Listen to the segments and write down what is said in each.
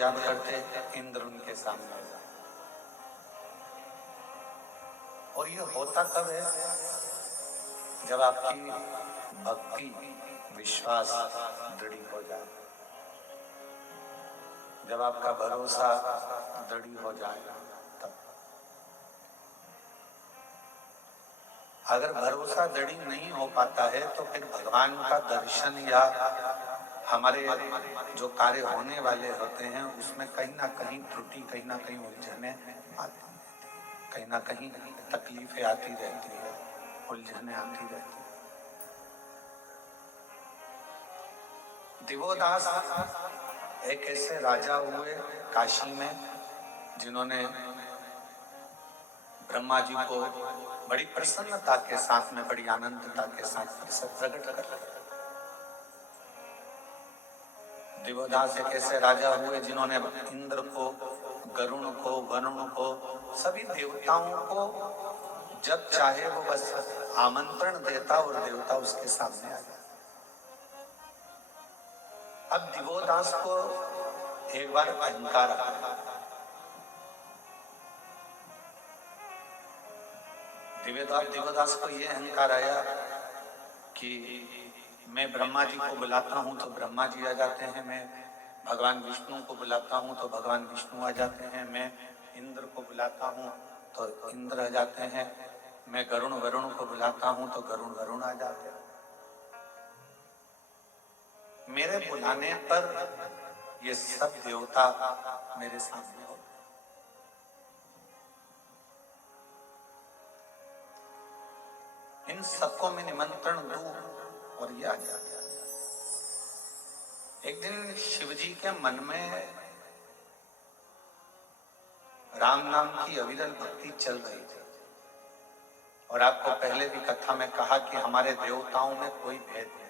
याद करते, इंद्र उनके सामने आ जाए। और ये होता कब है? जब आपकी भक्ति विश्वास दृढ़ हो जाए, जब आपका भरोसा दृढ़ हो जाए तब। अगर भरोसा दृढ़ नहीं हो पाता है तो फिर भगवान का दर्शन या हमारे जो कार्य होने वाले होते हैं उसमें कहीं ना कहीं त्रुटि, कहीं ना कहीं उलझने आती, कहीं ना कहीं तकलीफें आती रहती है, उलझने आती रहती है। दिवोदास एक ऐसे राजा हुए काशी में जिन्होंने ब्रह्मा जी को बड़ी प्रसन्नता के साथ में, बड़ी आनंदता के साथ प्रकट कर। दिवोदास एक ऐसे राजा हुए जिन्होंने इंद्र को, गरुण को, वरुण को, सभी देवताओं को जब चाहे वो बस आमंत्रण देता और देवता उसके सामने आ जाता। अब दिवोदास को एक बार अहंकार आया। दिवोदास को ये अहंकार आया कि मैं ब्रह्मा जी को बुलाता हूँ तो ब्रह्मा जी आ जाते हैं, मैं भगवान विष्णु को बुलाता हूँ तो भगवान विष्णु आ जाते हैं, मैं इंद्र को बुलाता हूँ तो इंद्र आ जाते हैं, मैं गरुण वरुण को बुलाता हूँ तो गरुण वरुण आ जाते हैं। मेरे बुलाने पर ये सब देवता मेरे सामने हो। इन सबको मैं निमंत्रण दूं और ये आ जाते। एक दिन शिवजी के मन में राम नाम की अविरल भक्ति चल रही थी। और आपको पहले भी कथा में कहा कि हमारे देवताओं में कोई भेद नहीं।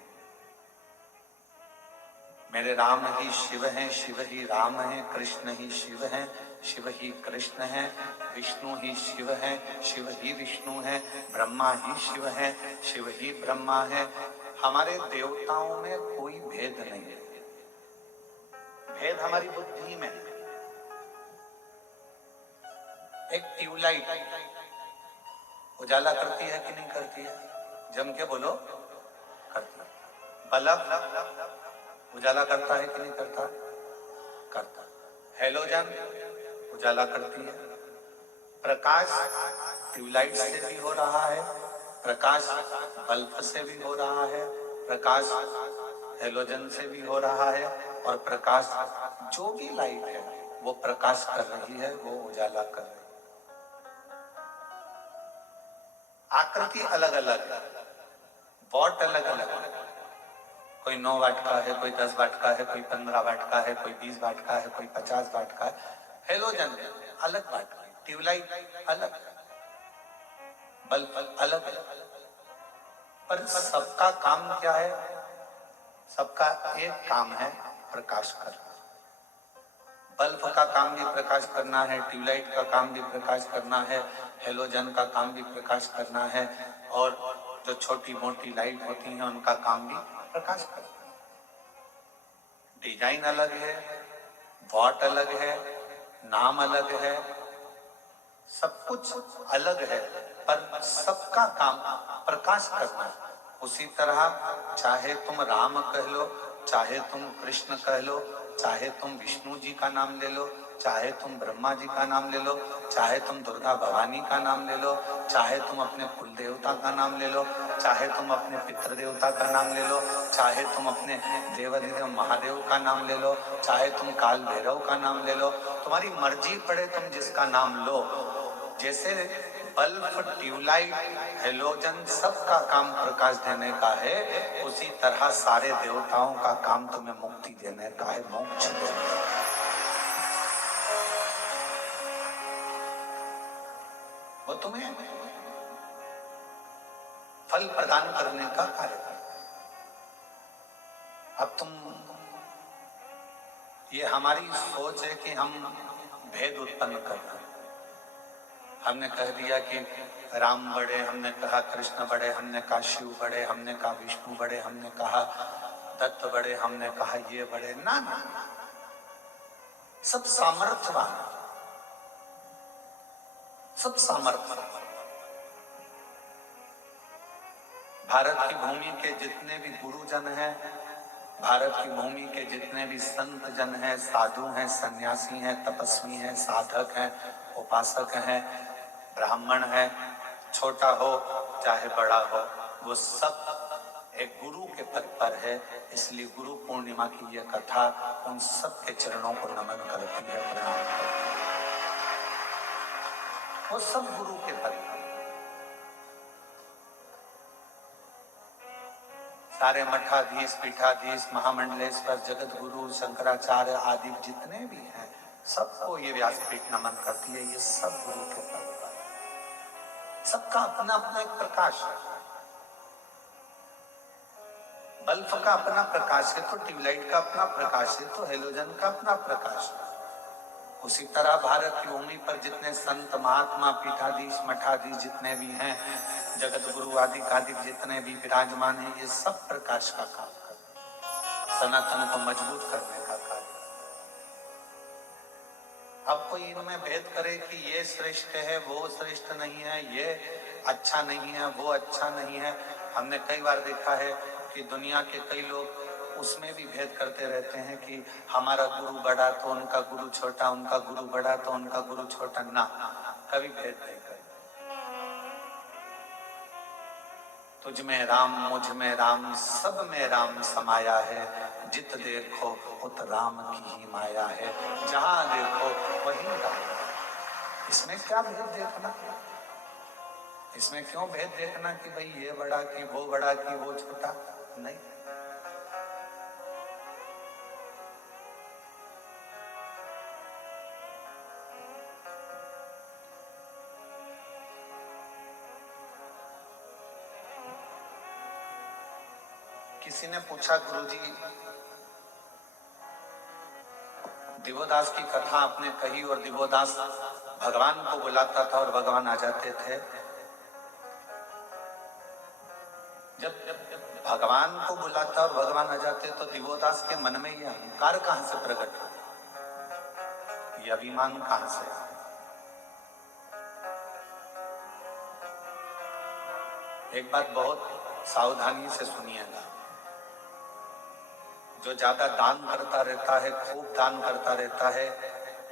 मेरे राम ही शिव हैं, शिव ही राम हैं, कृष्ण ही शिव हैं, शिव ही कृष्ण हैं, विष्णु ही शिव हैं, शिव ही विष्णु हैं, ब्रह्मा ही शिव हैं, शिव ही ब्रह्मा हैं। हमारे देवताओं में कोई भेद नहीं है। भेद हमारी बुद्धि में। एक ट्यूबलाइट उजाला करती है कि नहीं करती है? जम के बोलो, करती है। बल्ब उजाला करता है कि नहीं करता? करता। हेलोजन उजाला करती है। प्रकाश ट्यूबलाइट से भी हो रहा है, प्रकाश बल्ब से भी हो रहा है, प्रकाश हेलोजन से भी हो रहा है, और प्रकाश जो भी लाइट है वो प्रकाश कर रही है, वो उजाला कर रही है। आकृति अलग अलग है, वॉट अलग अलग है। कोई 9 वाट का है, कोई 10 वाट का है, कोई 15 वाट का है, कोई 20 वाट का है, कोई 50 वाट का है। हेलोजन अलग वाट का, ट्यूबलाइट अलग, बल्ब अलग है, पर सबका काम क्या है? सबका एक काम है, प्रकाश करना। बल्ब का काम भी प्रकाश करना है, ट्यूबलाइट का काम भी प्रकाश करना है, हेलोजन का काम भी प्रकाश करना है, और जो छोटी मोटी लाइट होती हैं उनका काम भी प्रकाश करना है। डिजाइन अलग है, वॉट अलग है, नाम अलग है, सब कुछ अलग है, पर सबका काम प्रकाश करना है। उसी तरह चाहे तुम राम कह लो, चाहे तुम कृष्ण कह लो, चाहे तुम विष्णु जी का नाम ले लो, चाहे तुम ब्रह्मा जी का नाम ले लो, चाहे तुम दुर्गा भवानी का नाम ले लो, चाहे तुम अपने कुल देवता का नाम ले लो, चाहे तुम अपने पितृ देवता का नाम ले लो, चाहे तुम अपने देवाधिदेव महादेव का नाम ले लो, चाहे तुम काल भैरव का नाम ले लो, तुम्हारी मर्जी पड़े तुम जिसका नाम लो। जैसे बल्ब, ट्यूबलाइट, हेलोजन सबका काम प्रकाश देने का है, उसी तरह सारे देवताओं का काम तुम्हें मुक्ति देने का है, मोक्ष देने का है। वो तुम्हें फल प्रदान करने का कार्य है। अब तुम, ये हमारी सोच है कि हम भेद उत्पन्न कर रहे हैं। हमने कह दिया कि राम बड़े, हमने कहा कृष्ण बड़े, हमने कहा शिव बड़े, हमने कहा विष्णु बड़े, हमने कहा दत्त बड़े, हमने कहा ये बड़े। ना ना, सब सामर्थ्यवान, सब सामर्थ्य। भारत की भूमि के जितने भी गुरुजन हैं, भारत की भूमि के जितने भी संत जन हैं, साधु हैं, सन्यासी हैं, तपस्वी हैं, साधक हैं, उपासक हैं, ब्राह्मण हैं, छोटा हो चाहे बड़ा हो, वो सब एक गुरु के पद पर है। इसलिए गुरु पूर्णिमा की यह कथा उन सब के चरणों को नमन करती है, प्रणाम करती है। वो सब गुरु के पद पर, सारे मठाधीश, पीठाधीश, महामंडलेश्वर, जगत गुरु, शंकराचार्य आदि जितने भी हैं, सबको ये व्यासपीठ नमन करती है। ये सब गुरु के पद पर, सबका अपना अपना एक प्रकाश है। बल्ब का अपना प्रकाश है तो ट्यूबलाइट का अपना प्रकाश है तो हेलोजन का अपना प्रकाश है। उसी तरह भारत की भूमि पर जितने संत, महात्मा, पीठाधीश, मठाधीश जितने भी हैं, जगत गुरु आदि कादि जितने भी विराजमान हैं, ये सब प्रकाश का काम करते हैं, सनातन को मजबूत करने का कार्य। अब कोई इनमें भेद करे कि ये श्रेष्ठ है, वो श्रेष्ठ नहीं है, ये अच्छा नहीं है, वो अच्छा नहीं है। हमने कई बार देखा है कि दुनिया के कई लोग उसमें भी भेद करते रहते हैं कि हमारा गुरु बड़ा तो उनका गुरु छोटा, उनका गुरु बड़ा तो उनका गुरु छोटा। ना, कभी भेद नहीं करते। तुझ में राम, मुझ में राम, सब में राम समाया है, जित देखो उत राम की ही माया है, जहां देखो वही राम। इसमें क्या भेद देखना, इसमें क्यों भेद देखना कि भाई ये बड़ा कि वो बड़ा कि वो छोटा? नहीं। किसी ने पूछा, गुरुजी दिवोदास की कथा आपने कही और दिवोदास भगवान को बुलाता था और भगवान आ जाते थे। जब भगवान को बुलाता और भगवान आ जाते तो दिवोदास के मन में ये अहंकार कहां से प्रकट हो, ये अभिमान कहां से? एक बात बहुत सावधानी से सुनिएगा, जो ज्यादा दान करता रहता है, खूब दान करता रहता है,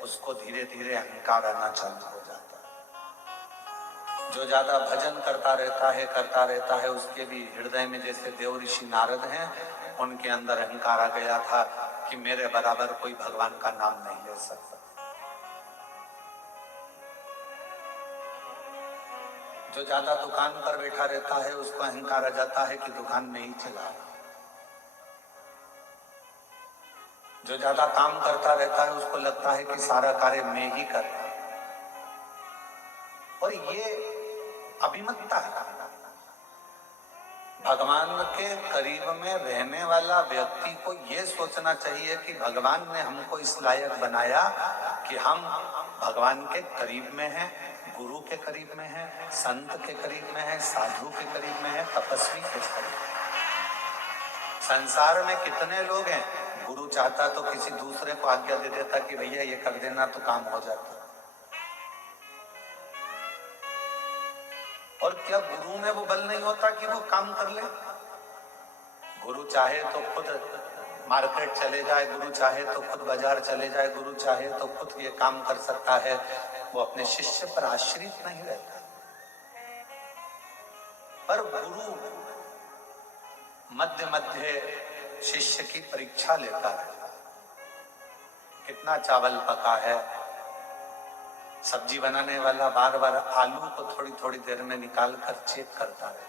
उसको धीरे धीरे अहंकार आना चालू हो जाता है। जो ज्यादा भजन करता रहता है, उसके भी हृदय में जैसे देव ऋषि नारद हैं, उनके अंदर अहंकार आ गया था कि मेरे बराबर कोई भगवान का नाम नहीं ले सकता। जो ज्यादा दुकान पर बैठा रहता है, उसको अहंकार आ जाता है कि दुकान नहीं चला। जो ज्यादा काम करता रहता है, उसको लगता है कि सारा कार्य मैं ही कर रहा हूं। और ये अभिमतता है। भगवान के करीब में रहने वाला व्यक्ति को ये सोचना चाहिए कि भगवान ने हमको इस लायक बनाया कि हम भगवान के करीब में हैं, गुरु के करीब में हैं, संत के करीब में हैं, साधु के करीब में हैं, तपस्वी के करीब में। संसार में कितने लोग हैं, गुरु चाहता तो किसी दूसरे को आज्ञा दे देता कि भैया ये कर देना तो काम हो जाता। और क्या गुरु में वो बल नहीं होता कि वो काम कर ले? गुरु चाहे तो खुद मार्केट चले जाए, गुरु चाहे तो खुद बाजार चले जाए, गुरु चाहे तो खुद ये काम कर सकता है। वो अपने शिष्य पर आश्रित नहीं रहता। पर गुरु मध्य मध्य शिष्य की परीक्षा लेता है। कितना चावल पका है, सब्जी बनाने वाला बार बार आलू को थोड़ी थोड़ी देर में निकाल कर चेक करता रहता है।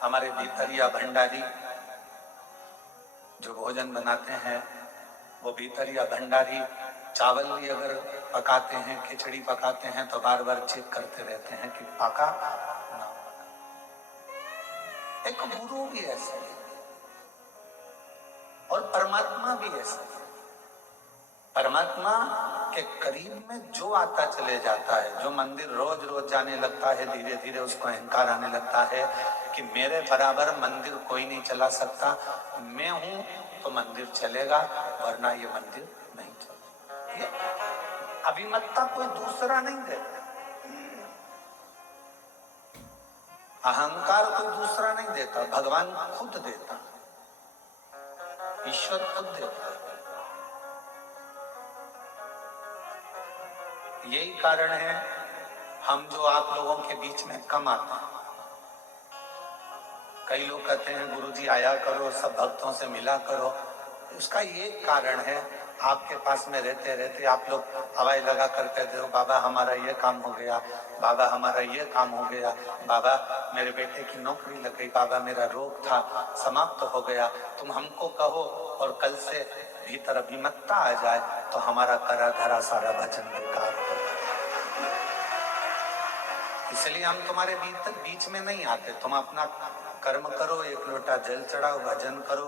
हमारे भीतरिया भंडारी जो भोजन बनाते हैं, वो भीतरिया भंडारी चावल भी अगर पकाते हैं, खिचड़ी पकाते हैं, तो बार बार चेक करते रहते हैं कि पका ना। एक गुरु भी ऐसा है और परमात्मा भी ऐसा है। परमात्मा के करीब में जो आता चले जाता है, जो मंदिर रोज रोज जाने लगता है, धीरे धीरे उसको अहंकार आने लगता है कि मेरे बराबर मंदिर कोई नहीं चला सकता, मैं हूं तो मंदिर चलेगा, वरना ये मंदिर नहीं चलेगा। ये अभिमतता कोई दूसरा नहीं देता, अहंकार कोई दूसरा नहीं देता, भगवान खुद देता, ईश्वर खुद देता। यही कारण है हम जो आप लोगों के बीच में कम आते हैं। कई लोग कहते हैं गुरुजी आया करो, सब भक्तों से मिला करो। उसका ये कारण है, आपके पास में रहते रहते आप लोग हवाई लगा कर कहते हो बाबा हमारा ये काम हो गया, बाबा हमारा ये काम हो गया, बाबा मेरे बेटे की नौकरी लग गई, बाबा मेरा रोग था समाप्त हो गया। तुम हमको कहो और कल से भीतर अभिमतता आ जाए तो हमारा करा धरा सारा भजन बेकार हो। इसलिए हम तुम्हारे बीच में नहीं आते। तुम अपना कर्म करो, एक लोटा जल चढ़ाओ, भजन करो।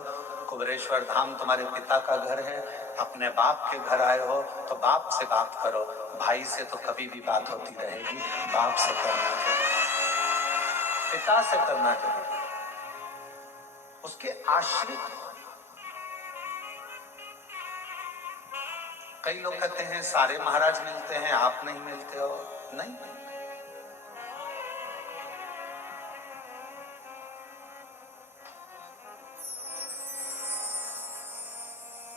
कुबेरेश्वर धाम तुम्हारे पिता का घर है, अपने बाप के घर आए हो तो बाप से बात करो। भाई से तो कभी भी बात होती रहेगी, बाप से करना चाहिए, पिता से करना चाहिए, उसके आश्रित। कई लोग कहते हैं सारे महाराज मिलते हैं, आप नहीं मिलते हो। नहीं,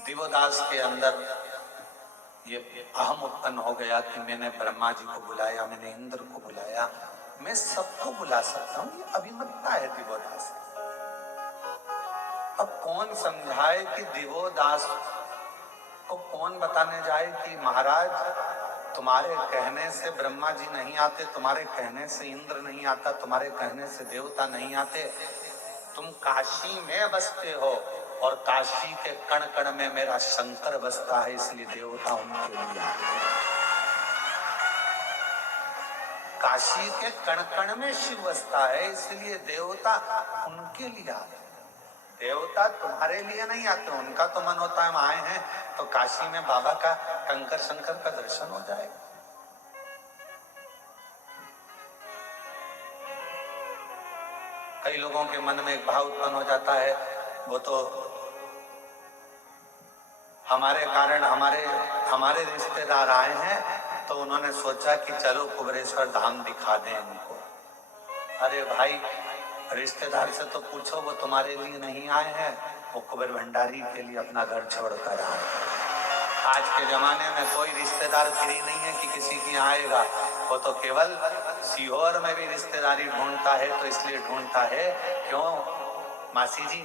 दिवोदास के अंदर ये अहम उत्पन्न हो गया कि मैंने ब्रह्मा जी को बुलाया, मैंने इंद्र को बुलाया, मैं सबको बुला सकता हूँ। ये अभिमतता है दिवोदास। अब कौन समझाए कि दिवोदास को कौन बताने जाए कि महाराज तुम्हारे कहने से ब्रह्मा जी नहीं आते, तुम्हारे कहने से इंद्र नहीं आता, तुम्हारे कहने से देवता नहीं आते। तुम काशी में बसते हो और काशी के कण कण में मेरा शंकर बसता है, इसलिए देवता उनके लिए आते हैं। काशी के कण कण में शिव बसता है, इसलिए देवता उनके लिए आते हैं। देवता तुम्हारे लिए नहीं आते, उनका तो मन होता है हम आए हैं तो काशी में बाबा का कंकर शंकर का दर्शन हो जाएगा। कई लोगों के मन में एक भाव उत्पन्न हो जाता है, वो तो हमारे कारण हमारे रिश्तेदार आए हैं तो उन्होंने सोचा कि चलो कुबेरेश्वर धाम दिखा दें इनको। अरे भाई, रिश्तेदार से तो पूछो, वो तुम्हारे लिए नहीं आए हैं, वो कुबेर भंडारी के लिए अपना घर छोड़कर आए। आज के जमाने में कोई रिश्तेदार फ्री नहीं है कि किसी की आएगा। वो तो केवल सीहोर में भी रिश्तेदारी ढूंढता है, तो इसलिए ढूंढता है क्यों, मासी जी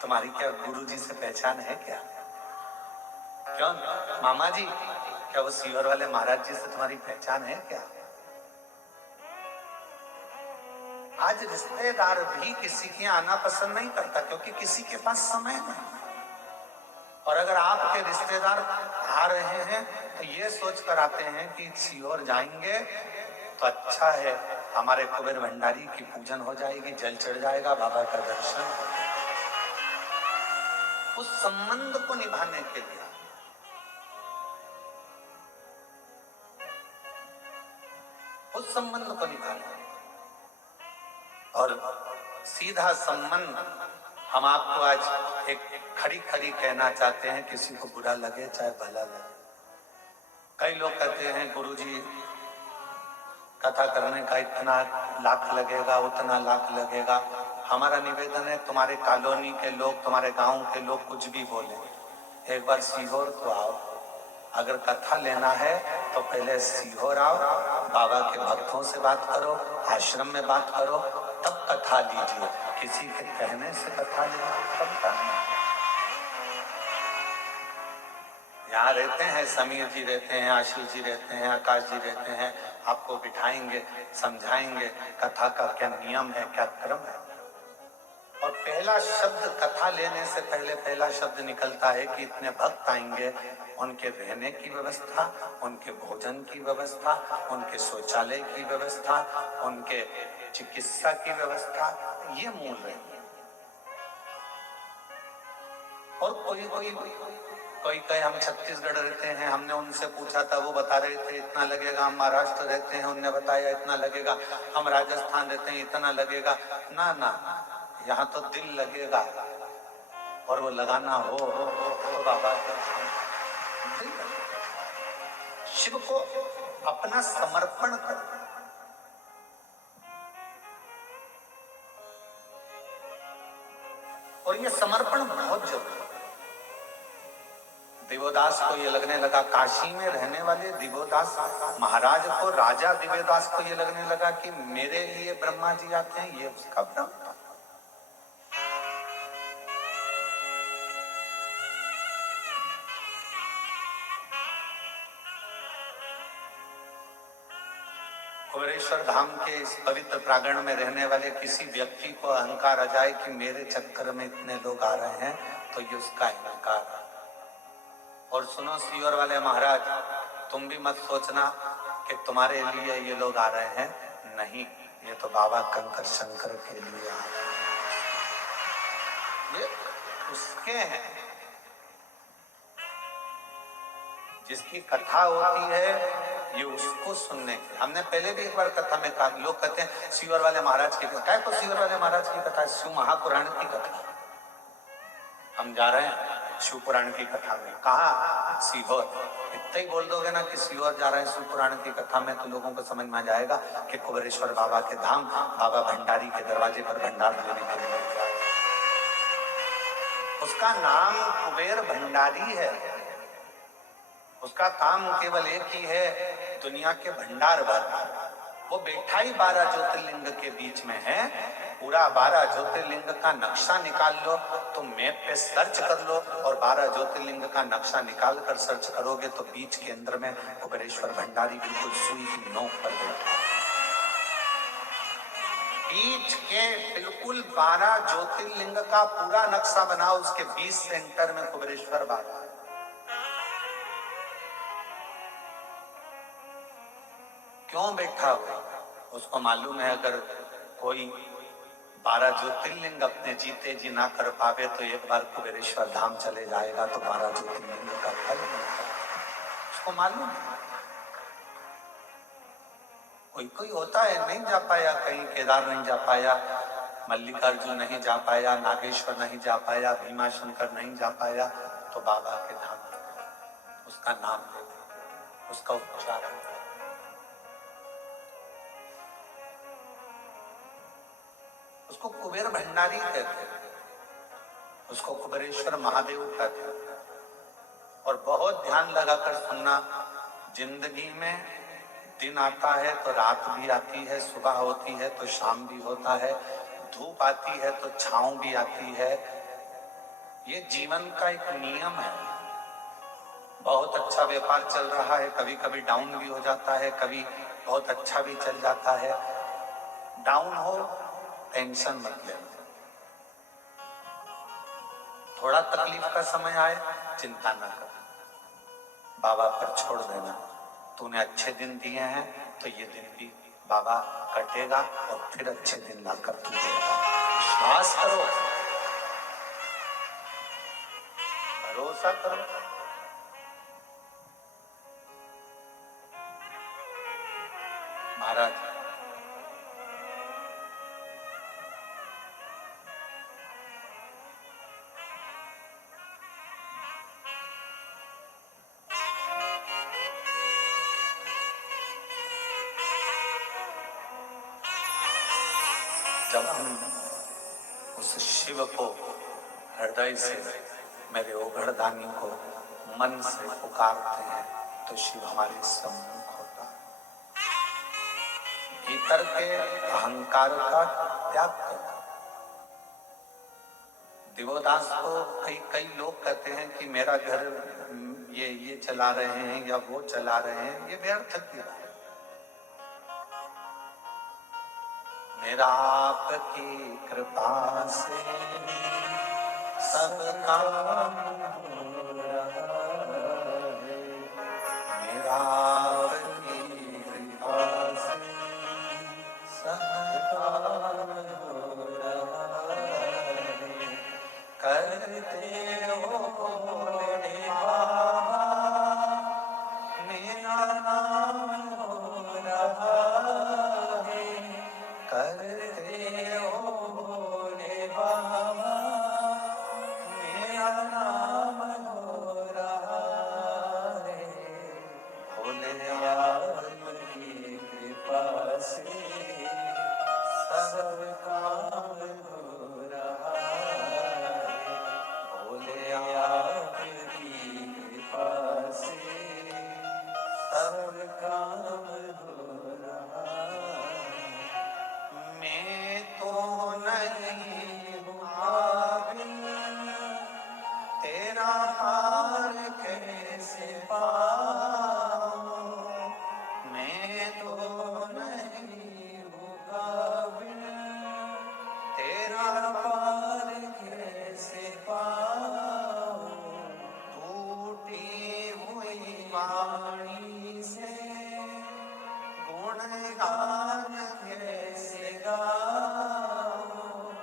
तुम्हारी क्या गुरु जी से पहचान है क्या? क्यों मामा जी, क्या वो सीहोर वाले महाराज जी से तुम्हारी पहचान है क्या? आज रिश्तेदार भी किसी के आना पसंद नहीं करता, क्योंकि किसी के पास समय नहीं। और अगर आपके रिश्तेदार आ रहे हैं तो ये सोच कर आते हैं कि सीहोर जाएंगे तो अच्छा है, हमारे कुबेर भंडारी की पूजन हो जाएगी, जल चढ़ जाएगा, बाबा का दर्शन। उस संबंध को निभाने के लिए, उस संबंध को निभाने, और सीधा संबंध हम आपको आज एक खड़ी खड़ी कहना चाहते हैं, किसी को बुरा लगे चाहे भला लगे। कई लोग कहते हैं गुरुजी कथा करने का इतना लाख लगेगा, उतना लाख लगेगा। हमारा निवेदन है, तुम्हारे कॉलोनी के लोग, तुम्हारे गांव के लोग कुछ भी बोले, एक बार सीहोर तो आओ। अगर कथा लेना है तो पहले सीहोर आओ, बाबा के भक्तों से बात करो, आश्रम में बात करो, तब कथा लीजिए। किसी के कहने से कथा लेना बनता नहीं। यहाँ रहते हैं, समीर जी रहते हैं, आशीष जी रहते हैं, आकाश जी रहते हैं, आपको बिठाएंगे, समझाएंगे कथा का क्या नियम है, क्या क्रम है। और पहला शब्द कथा लेने से पहले पहला शब्द निकलता है कि इतने भक्त आएंगे, उनके रहने की व्यवस्था, उनके भोजन की व्यवस्था, उनके शौचालय की व्यवस्था, उनके चिकित्सा की व्यवस्था, ये मूल है। और कोई कोई कोई कहे हम छत्तीसगढ़ रहते हैं, हमने उनसे पूछा था, वो बता रहे थे इतना लगेगा। हम महाराष्ट्र रहते हैं, उनने बताया इतना लगेगा। हम राजस्थान रहते हैं, इतना लगेगा। ना ना, यहाँ तो दिल लगेगा, और वो लगाना हो तो बाबा दिल। शिव को अपना समर्पण कर। और ये समर्पण बहुत जरूरी है। दिवोदास को ये लगने लगा, काशी में रहने वाले दिवोदास महाराज को, राजा दिवोदास को ये लगने लगा कि मेरे लिए ब्रह्मा जी आते हैं, ये उसका ब्रह्म। कुबेरेश्वर धाम के इस पवित्र प्रांगण में रहने वाले किसी व्यक्ति को अहंकार आ जाए कि मेरे चक्कर में इतने लोग आ रहे हैं, तो ये उसका अहंकार है। और सुनो सीहोर वाले महाराज, तुम भी मत सोचना कि तुम्हारे लिए ये लोग आ रहे हैं, नहीं, ये तो बाबा कंकर शंकर के लिए आ रहे हैं, ये उसके हैं। जिसकी कथा होती है ये उसको सुनने के। हमने पहले भी एक बार कथा में कहा, लोग कहते हैं सीहोर वाले महाराज की कथा है, तो सीहोर वाले महाराज की कथा शिव महापुराण की कथा। हम जा रहे हैं शिव पुराण की कथा में। कहा? सीहोर। इतना ही बोल दोगे ना कि सीहोर जा रहे हैं शिव पुराण की कथा में, तो लोगों को समझ में आ जाएगा कि कुबेरेश्वर बाबा के धाम, बाबा भंडारी के दरवाजे पर भंडार लेने के लिए जा रहे हैं। उसका नाम कुबेर भंडारी है। उसका काम केवल एक ही है, दुनिया के भंडार भरना। वो बैठा ही 12 ज्योतिर्लिंग के बीच में है। पूरा 12 ज्योतिर्लिंग का नक्शा निकाल लो, तुम मैप पे सर्च कर लो, और 12 ज्योतिर्लिंग का नक्शा निकाल कर सर्च करोगे तो बीच के अंदर में कुबेरेश्वर भंडारी बिल्कुल सुई की नोक पर बैठा। बीच के बिल्कुल 12 ज्योतिर्लिंग का पूरा नक्शा बनाओ, उसके 20 सेंटर में कुबेरेश्वर बाबा। क्यों बैठा हुआ? उसको मालूम है अगर कोई 12 ज्योतिर्लिंग अपने जीते जी ना कर पावे तो एक बार कुबेरेश्वर धाम चले जाएगा तो 12 ज्योतिर्लिंग का फल मिलता है। उसको मालूम है। कोई कोई होता है नहीं जा पाया, कहीं केदार नहीं जा पाया, मल्लिकार्जुन नहीं जा पाया, नागेश्वर नहीं जा पाया, भीमाशंकर नहीं जा पाया, तो बाबा के धाम उसका नाम ले, उसका उच्चारण। उसको कुबेर भंडारी कहते हैं, उसको कुबेरेश्वर महादेव कहते हैं। और बहुत ध्यान लगाकर सुनना, जिंदगी में दिन आता है तो रात भी आती है, सुबह होती है तो शाम भी होता है, धूप आती है तो छांव भी आती है। ये जीवन का एक नियम है। बहुत अच्छा व्यापार चल रहा है, कभी कभी डाउन भी हो जाता है, कभी बहुत अच्छा भी चल जाता है। डाउन हो, टेंशन मत लेना। थोड़ा तकलीफ का समय आए, चिंता ना कर, बाबा पर छोड़ देना। तूने अच्छे दिन दिए हैं तो ये दिन भी बाबा कटेगा और फिर अच्छे दिन लाकर तू देगा। विश्वास करो, भरोसा करो। महाराज जब हम उस शिव को हृदय से, मेरे ओघड़दानी को मन से पुकारते हैं तो शिव हमारे सम्मुख होता है। भीतर के अहंकार का त्याग करता। दिवोदास को कई लोग कहते हैं कि मेरा घर ये चला रहे हैं या वो चला रहे हैं, ये व्यर्थ किया। मेरा आपकी कृपा से सब काम हो रहा है। मेरा आपकी कृपा से सब काम हो रहा है। करते हो तेरा पार कैसे पाऊं, मैं तो नहीं हूँ काबिल, तेरा पार कैसे पाऊं, टूटी हुई वाणी से गुणगान कैसे गाऊं,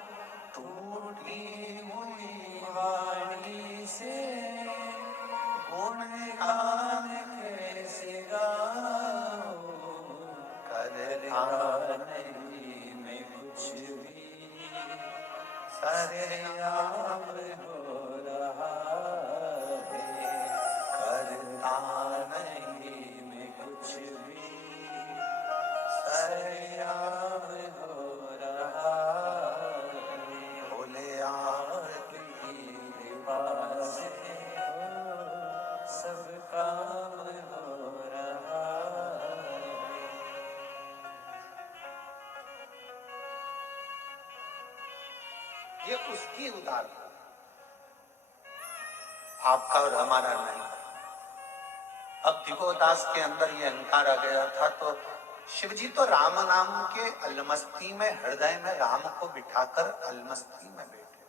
टूटी हुई वाणी से गुणगान कैसे गाऊं, करता नहीं मैं कुछ भी, सरेआम हो रहा है, करता नहीं मैं कुछ भी, सरेआम हो रहा है, भोले आपकी कृपा से सब काम हो रहा है। ये उसकी उदाहरण, आपका और हमारा नहीं। अब दिगोदास के अंदर ये अहंकार आ गया था, तो शिवजी तो राम नाम के अलमस्ती में, हृदय में राम को बिठाकर अलमस्ती में बैठे,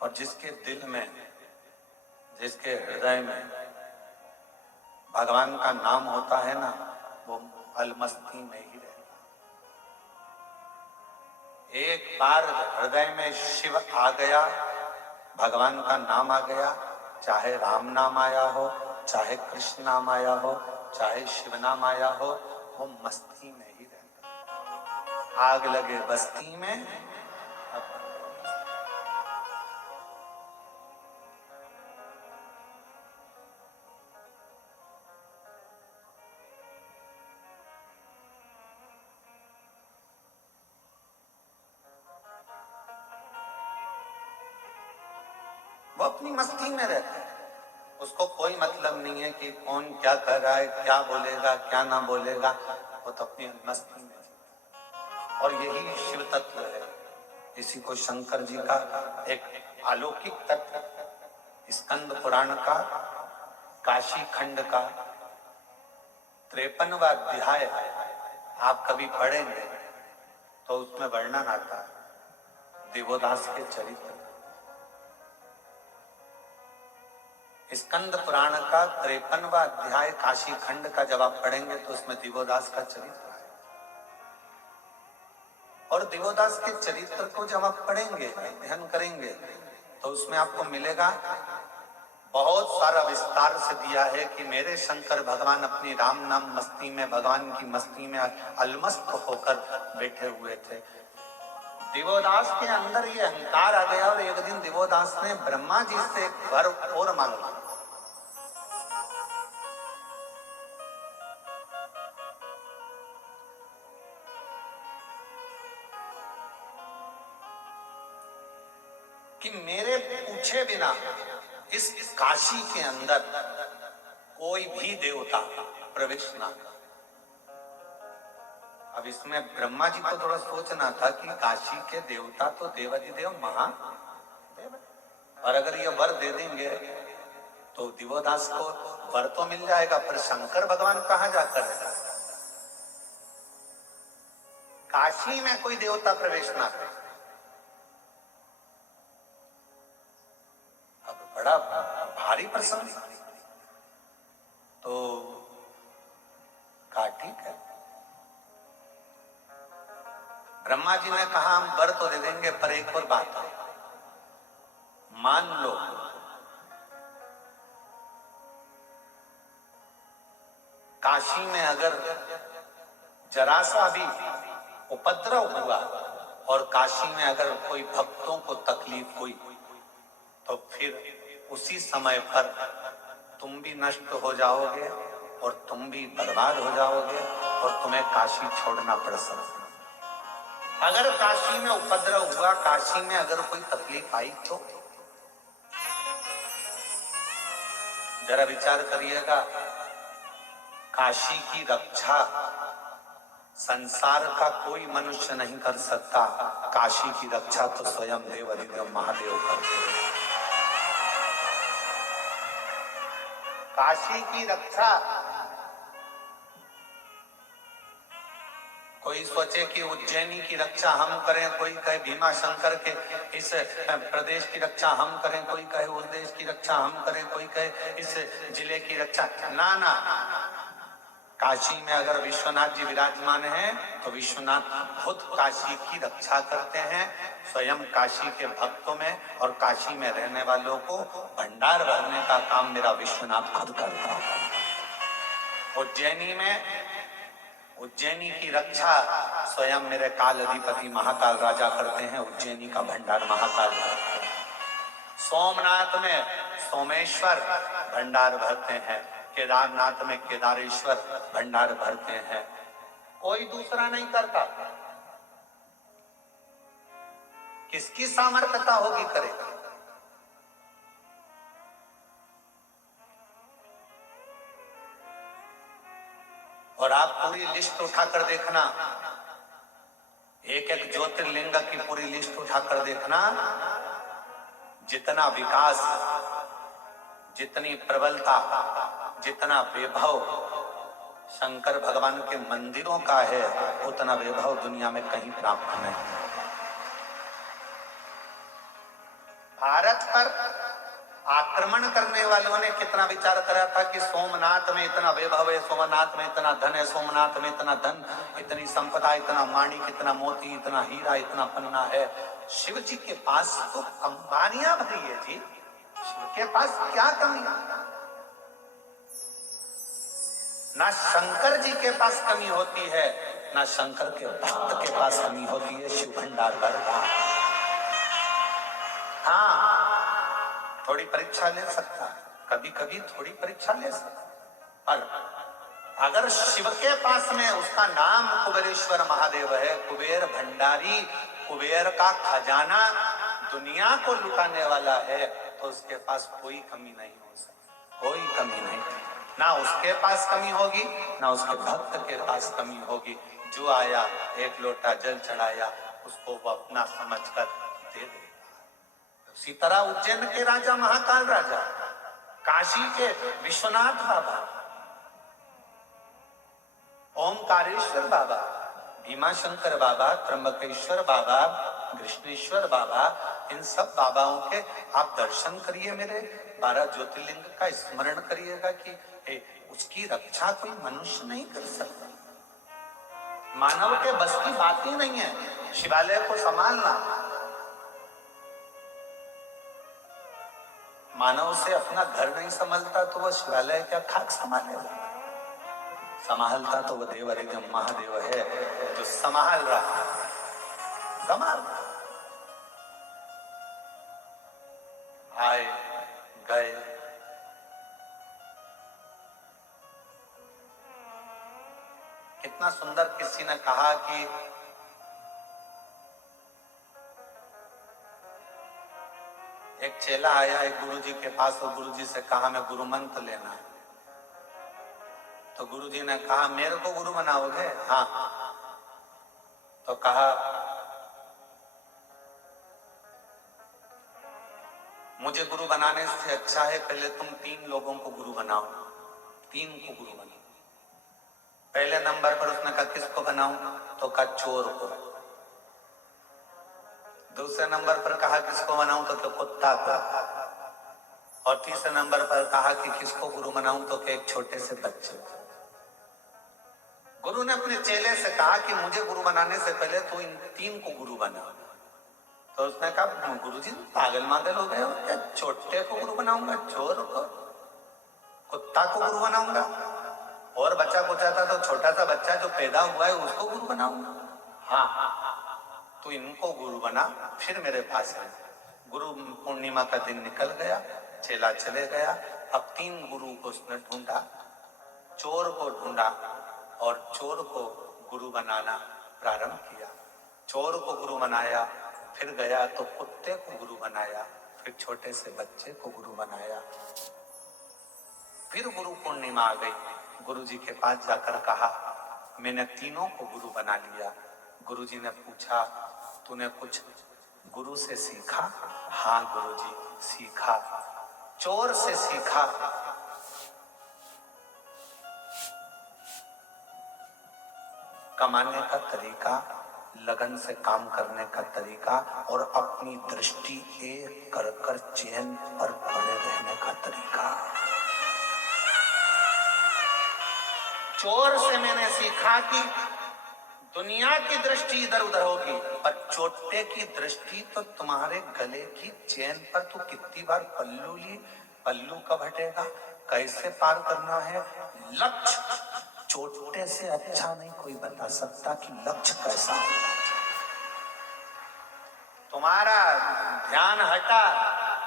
और जिसके दिल में, जिसके हृदय में भगवान का नाम होता है ना, वो अलमस्ती में ही रहता। एक बार हृदय में शिव आ गया, भगवान का नाम आ गया, चाहे राम नाम आया हो, चाहे कृष्ण नाम आया हो, चाहे शिव नाम आया हो, वो मस्ती में ही रहता। आग लगे बस्ती में, वो अपनी मस्ती में रहता है। उसको कोई मतलब नहीं है कि कौन क्या कर रहा है, क्या बोलेगा, क्या ना बोलेगा, वो तो अपनी मस्ती में जीता। और यही शिव तत्व है। इसी को शंकर जी का एक अलौकिक तत्व स्कंद पुराण का काशी खंड का 53वां अध्याय आप कभी पढ़ेंगे तो उसमें वर्णन आता है दिवोदास के चरित्र। स्कंद पुराण का 53वां अध्याय काशी खंड का जब आप पढ़ेंगे तो उसमें दिवोदास का चरित्र है। और दिवोदास के चरित्र को जब आप पढ़ेंगे, अध्ययन करेंगे, तो उसमें आपको मिलेगा बहुत सारा विस्तार से दिया है कि मेरे शंकर भगवान अपनी राम नाम मस्ती में, भगवान की मस्ती में अलमस्त होकर बैठे हुए थे। दिवोदास के अंदर ये अहंकार आ गया और एक दिन दिवोदास ने ब्रह्मा जी से एक वर और मांगा। कि मेरे पूछे बिना इस काशी के अंदर कोई भी देवता प्रवेश ना। अब इसमें ब्रह्मा जी को थोड़ा सोचना था कि काशी के देवता तो देवाधिदेव महादेव, और अगर ये वर दे देंगे तो दिवोदास को वर तो मिल जाएगा, पर शंकर भगवान कहां जाकर रहेगा? काशी में कोई देवता प्रवेश ना करे। अब बड़ा भारी प्रसंग, तो कहा ठीक है। ब्रह्मा जी ने कहा हम वर तो दे देंगे, पर एक और बात है, मान लो काशी में अगर जरा सा भी उपद्रव हुआ और काशी में अगर कोई भक्तों को तकलीफ हुई तो फिर उसी समय पर तुम भी नष्ट हो जाओगे और तुम भी बर्बाद हो जाओगे और तुम्हें काशी छोड़ना पड़ सकता। अगर काशी में उपद्रव हुआ, काशी में अगर कोई तकलीफ आई तो जरा विचार करिएगा, काशी की रक्षा संसार का कोई मनुष्य नहीं कर सकता, काशी की रक्षा तो स्वयं देवाधिदेव महादेव करते हैं। काशी की रक्षा कोई सोचे कि उज्जैनी की रक्षा हम करें, कोई कहे भीमा शंकर के इस प्रदेश की रक्षा हम करें, कोई कहे उस देश की रक्षा हम करें, कोई कहे इस जिले की रक्षा। ना ना, काशी में अगर विश्वनाथ जी विराजमान हैं तो विश्वनाथ खुद काशी की रक्षा करते हैं। स्वयं काशी के भक्तों में और काशी में रहने वालों को भंडार भरने का काम मेरा विश्वनाथ खुद करता है। उज्जैनी की रक्षा स्वयं मेरे काल अधिपति महाकाल राजा करते हैं। उज्जैनी का भंडार महाकाल करते हैं। सोमनाथ में सोमेश्वर भंडार भरते हैं। केदारनाथ में केदारेश्वर भंडार भरते हैं। कोई दूसरा नहीं करता। किसकी सामर्थ्यता होगी करेगा। और आप पूरी लिस्ट उठाकर देखना, एक एक ज्योतिर्लिंग की पूरी लिस्ट उठाकर देखना, जितना विकास, जितनी प्रबलता, जितना वैभव शंकर भगवान के मंदिरों का है, उतना वैभव दुनिया में कहीं प्राप्त नहीं। भारत पर आक्रमण करने वालों ने कितना विचार करा था कि सोमनाथ में इतना वैभव है, सोमनाथ में इतना धन है, सोमनाथ में इतना धन, इतनी संपदा, इतना माणिक, इतना मोती, इतना हीरा, इतना पन्ना है। शिव जी के पास तो अंबानियां भरी है जी। शिव के पास क्या कमी है? ना शंकर जी के पास कमी होती है, ना शंकर के भक्त के पास कमी होती है। शिव भंडार भरता। हाँ, थोड़ी परीक्षा ले सकता है, कभी कभी थोड़ी परीक्षा ले सकता है। पर अगर शिव के पास में उसका नाम कुबेरेश्वर महादेव है, कुबेर भंडारी, कुबेर का खजाना दुनिया को लुटाने वाला है, तो उसके पास कोई कमी नहीं हो सकती। कोई कमी नहीं, ना उसके पास कमी होगी, ना उसके भक्त के पास कमी होगी। जो आया एक लोटा जल चढ़ाया, उसको वो अपना समझकर दे दे। इसी तरह उज्जैन के राजा महाकाल राजा, काशी के विश्वनाथ बाबा, ओमकारेश्वर बाबा, भीमा शंकर बाबा, त्र्यंबकेश्वर बाबा, कृष्णेश्वर बाबा, इन सब बाबाओं के आप दर्शन करिए। मेरे 12 ज्योतिर्लिंग का स्मरण करिएगा कि उसकी रक्षा कोई मनुष्य नहीं कर सकता। मानव के बस की बात ही नहीं है शिवालय को संभालना। मानव से अपना घर नहीं संभालता तो वह शिवालय क्या खाक संभालेगा? संभालता तो वह देवाधिदेव महादेव है, जो संभाल रहा, संभाल आए गए। कितना सुंदर किसी ने कहा कि एक चेला आया एक गुरुजी के पास और गुरुजी से कहा मैं गुरु मंत्र लेना है। तो गुरुजी ने कहा मेरे को गुरु बनाओगे? हाँ। तो कहा मुझे गुरु बनाने से अच्छा है पहले तुम 3 लोगों को गुरु बनाओ। 3 को गुरु बनाओ। पहले नंबर पर उसने कहा किसको बनाऊं? तो कहा चोर को। दूसरे नंबर पर कहा किसको बनाऊं? तो कुत्ता को। और तीसरे नंबर पर कहा कि किसको गुरु बनाऊं? तो एक छोटे से बच्चे को। गुरु ने अपने चेले से कहा कि मुझे गुरु बनाने से पहले तू इन 3 को गुरु बना। तो उसने कहा गुरुजी पागल मागल हो गए हो क्या? छोटे को गुरु बनाऊंगा? चोर को? कुत्ता को गुरु बनाऊंगा? और बच्चा पूछा था तो छोटा सा बच्चा जो पैदा हुआ है उसको गुरु बनाऊंगा? हाँ, तो इनको गुरु बना फिर मेरे पास है। गुरु पूर्णिमा का दिन निकल गया, चेला चले गया। अब 3 गुरु को उसने ढूंढा, चोर को ढूंढा और चोर को गुरु बनाना प्रारंभ किया। चोर को गुरु बनाया, फिर गया तो कुत्ते को गुरु बनाया, फिर छोटे से बच्चे को गुरु बनाया। फिर गुरु पूर्णिमा आ गई। गुरु जी के पास जाकर कहा मैंने तीनों को गुरु बना लिया। गुरुजी ने पूछा, तूने कुछ गुरु से सीखा? हाँ गुरुजी सीखा। चोर से सीखा। कमाने का तरीका, लगन से काम करने का तरीका और अपनी दृष्टि एक कर कर चैन पर पड़े रहने का तरीका। चोर से मैंने सीखा कि दुनिया की दृष्टि इधर उधर होगी, पर चोटे की दृष्टि तो तुम्हारे गले की चैन पर। तू कितनी बार पल्लू ली, पल्लू कब हटेगा, कैसे पार करना है। लक्ष्य चोटे से अच्छा नहीं कोई बता सकता कि लक्ष्य कैसा होगा। तुम्हारा ध्यान हटा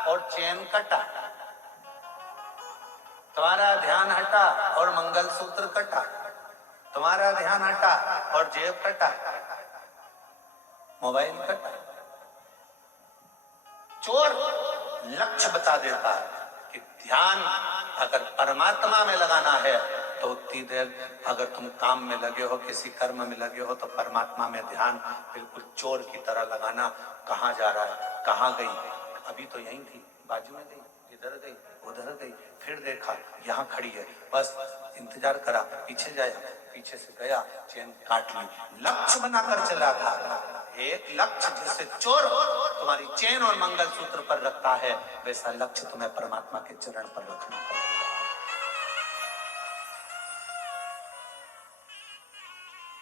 और चैन कटा, तुम्हारा ध्यान हटा और मंगलसूत्र कटा, तुम्हारा ध्यान हटा और जेब कटा, मोबाइल कटा। चोर लक्ष्य बता देता है कि ध्यान अगर परमात्मा में लगाना है तो उतनी देर, अगर तुम काम में लगे हो, किसी कर्म में लगे हो, तो परमात्मा में ध्यान बिल्कुल चोर की तरह लगाना। कहाँ जा रहा है, कहाँ गई, अभी तो यहीं थी, बाजू में गई, इधर गई, उधर गई, फिर देखा यहाँ खड़ी है, बस इंतजार करा, पीछे जाया, पीछे से गया, चैन काट ली। लक्ष्य बनाकर चला था। एक लक्ष्य जिससे चोर तुम्हारी चैन और मंगलसूत्र पर रखता है, वैसा लक्ष्य तुम्हें परमात्मा के चरण पर रखना पड़ेगा।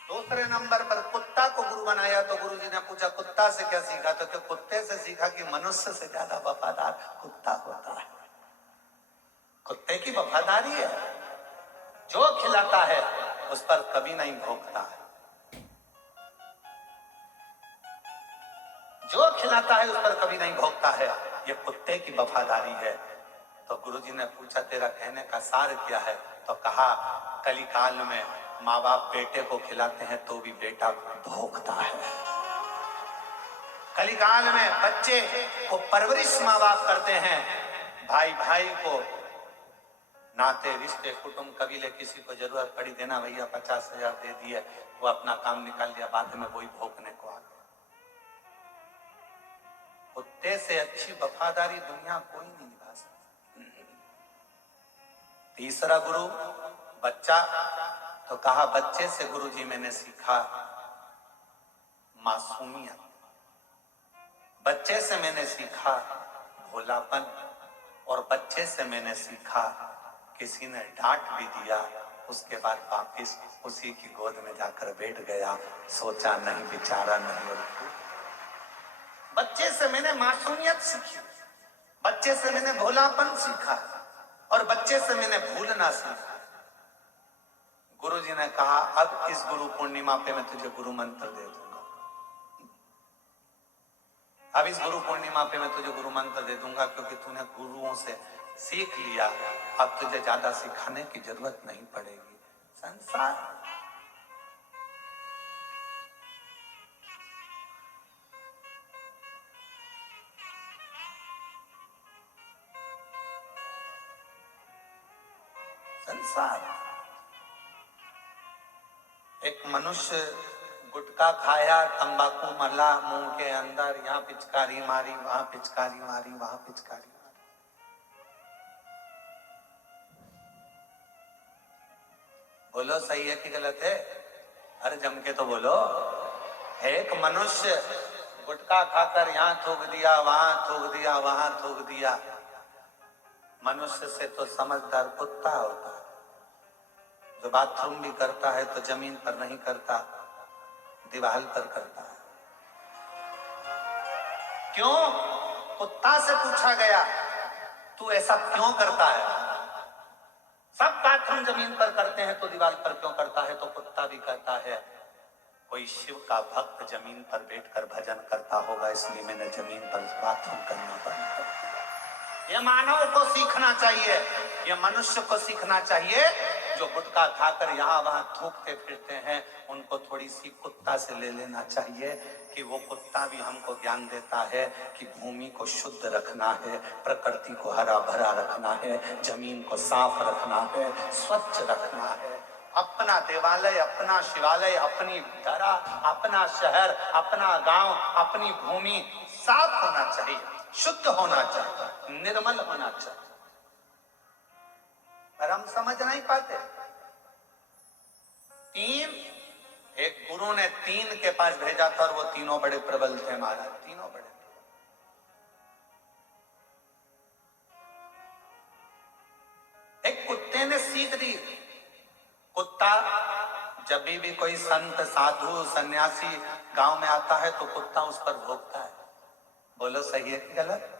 दूसरे नंबर पर कुत्ता को गुरु बनाया तो गुरुजी ने पूछा कुत्ता से क्या सीखा? तो क्या कुत्ते से सीखा कि मनुष्य से ज्यादा वफादार कुत्ता होता है। कुत्ते की वफादारी है, जो खिलाता है उस पर कभी नहीं भौंकता है, जो खिलाता है उस पर कभी नहीं भौंकता है। ये कुत्ते की वफादारी है। तो गुरुजी ने पूछा तेरा कहने का सार क्या है? तो कहा कलिकाल में माँ बाप बेटे को खिलाते हैं तो भी बेटा भौंकता है। कलिकाल में बच्चे को परवरिश माँ बाप करते हैं, भाई भाई को, नाते रिश्ते कुटुंब कबीले, किसी को जरूरत पड़ी देना भैया 50,000 दे दिए, वो अपना काम निकाल लिया, बाद में वही भौंकने को आ गया। कुत्ते से अच्छी वफादारी दुनिया कोई नहीं निभा सकती। तीसरा गुरु बच्चा, तो कहा बच्चे से गुरुजी मैंने सीखा मासूमियत, बच्चे से मैंने सीखा भोलापन, और बच्चे से मैंने सीखा किसी ने डांट भी दिया उसके बाद वापिस उसी की गोद में जाकर बैठ गया, सोचा नहीं, विचारा नहीं। और बच्चे से मैंने मासूमियत सीखी, बच्चे से मैंने भोलापन सीखा, और बच्चे से मैंने भूलना सीखा। गुरुजी ने कहा अब इस गुरु पूर्णिमा पे मैं तुझे गुरु मंत्र दे दूंगा, अब इस गुरु पूर्णिमा पे मैं तुझे गुरु मंत्र दे दूंगा, क्योंकि तूने गुरुओं से सीख लिया, अब तुझे ज्यादा सिखाने की जरूरत नहीं पड़ेगी। संसार एक मनुष्य गुटखा खाया, तंबाकू मला मुंह के अंदर, यहाँ पिचकारी मारी, वहां पिचकारी मारी, वहां पिचकारी मारी। बोलो सही है कि गलत है? अरे जम के तो बोलो। एक मनुष्य गुटखा खाकर यहाँ थूक दिया, वहां थूक दिया, वहां थूक दिया। मनुष्य से तो समझदार कुत्ता होता है, जो बाथरूम भी करता है तो जमीन पर नहीं करता, दीवार पर करता है। क्यों? कुत्ता से पूछा गया तू ऐसा क्यों करता है? सब बाथरूम जमीन पर करते हैं तो दीवार पर क्यों करता है? तो कुत्ता भी करता है। कोई शिव का भक्त जमीन पर बैठकर भजन करता होगा, इसलिए मैंने जमीन पर बाथरूम करना पड़ा। ये मानव को सीखना चाहिए, ये मनुष्य को सीखना चाहिए। जो गुटखा खाकर यहाँ वहां थूकते फिरते हैं, उनको थोड़ी सी कुत्ता से ले लेना चाहिए कि वो कुत्ता भी हमको ज्ञान देता है कि भूमि को शुद्ध रखना है, प्रकृति को हरा भरा रखना है, जमीन को साफ रखना है, स्वच्छ रखना है। अपना देवालय, अपना शिवालय, अपनी धरा, अपना शहर, अपना गांव, अपनी भूमि साफ होना चाहिए, शुद्ध होना चाहिए, निर्मल होना चाहिए। पर हम समझ नहीं पाते। एक गुरु ने 3 के पास भेजा था और वो तीनों बड़े प्रबल थे महाराज, तीनों बड़े। एक कुत्ते ने सीख दी। कुत्ता जब भी कोई संत साधु सन्यासी गांव में आता है तो कुत्ता उस पर भौंकता है। बोलो सही है कि गलत?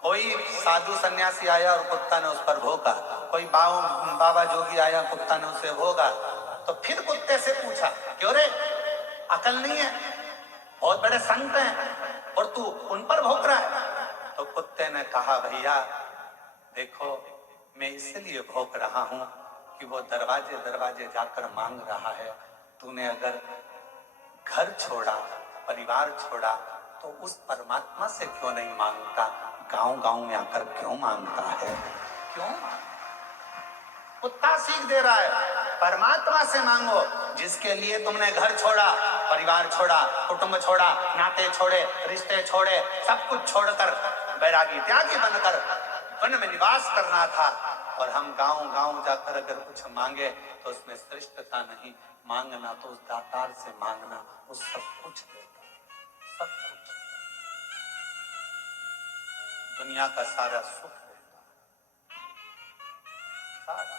कोई साधु सन्यासी आया और कुत्ता ने उस पर भौंका, कोई बाबा जोगी आया, कुत्ता ने उसे भौंका। तो फिर कुत्ते से पूछा, क्यों रे, अकल नहीं है? बहुत बड़े संत हैं और तू उन पर भौंक रहा है? तो कुत्ते ने कहा, भैया देखो, मैं इसलिए भौंक रहा हूं कि वो दरवाजे दरवाजे जाकर मांग रहा है। तूने अगर घर छोड़ा, परिवार छोड़ा, तो उस परमात्मा से क्यों नहीं मांगता? गांव गांव में आकर क्यों मांगता है? क्यों? कुत्ता सीख दे रहा है, परमात्मा से मांगो, जिसके लिए तुमने घर छोड़ा, परिवार छोड़ा, कुटुंब छोड़ा, नाते छोड़े, रिश्ते छोड़े, सब कुछ छोड़कर बैरागी त्यागी बनकर वन में निवास करना था। और हम गांव गांव जाकर अगर कुछ मांगे तो उसमें श्रेष्ठता नहीं, मांगना तो उस दातार से मांगना, वो सब कुछ देता, सब कुछ, दुनिया का सारा सुख देता, सारा।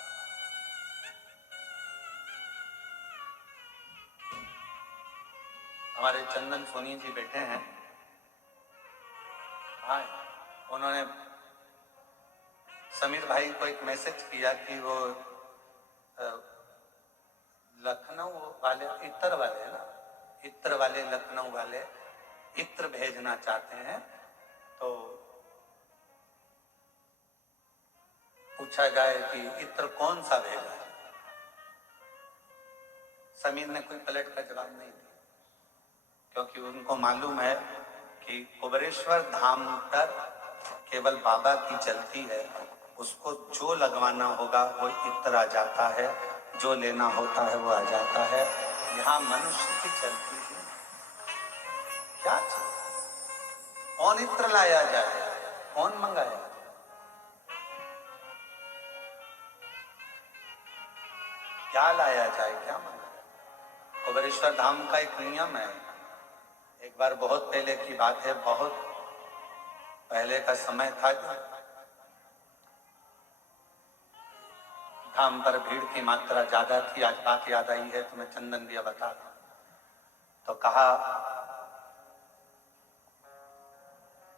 हमारे चंदन सोनी जी बैठे हैं, हाँ, उन्होंने समीर भाई को एक मैसेज किया कि वो लखनऊ वाले, इत्र वाले है ना, इत्र वाले, लखनऊ वाले इत्र भेजना चाहते हैं। तो पूछा जाए कि इत्र कौन सा भेजा है? समीर ने कोई पलट का जवाब नहीं दिया, क्योंकि उनको मालूम है कि कुबेरेश्वर धाम पर केवल बाबा की चलती है, उसको जो लगवाना होगा वो इत्र आ जाता है, जो लेना होता है वो आ जाता है। यहाँ मनुष्य की चलती है, क्या चीज? कौन इत्र लाया जाए, कौन मंगाया? क्या लाया जाए, क्या मंगाया? कुबेरेश्वर धाम का एक नियम है। एक बार बहुत पहले की बात है, बहुत पहले का समय था, धाम पर भीड़ की मात्रा ज्यादा थी। आज बात याद आई है तो मैं चंदन दिया बता। तो कहा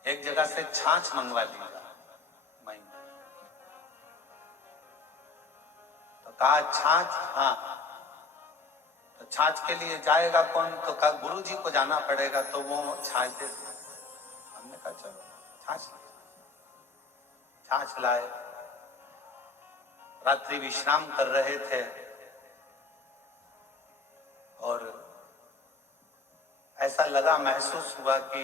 एक जगह से छाछ मंगवा लीजिए। तो कहा छाछ, हाँ। तो छाछ के लिए जाएगा कौन? तो कहा गुरु जी को जाना पड़ेगा, तो वो छाछ दे। हमने कहा चलो छाछ लाए। रात्रि विश्राम कर रहे थे और ऐसा लगा, महसूस हुआ कि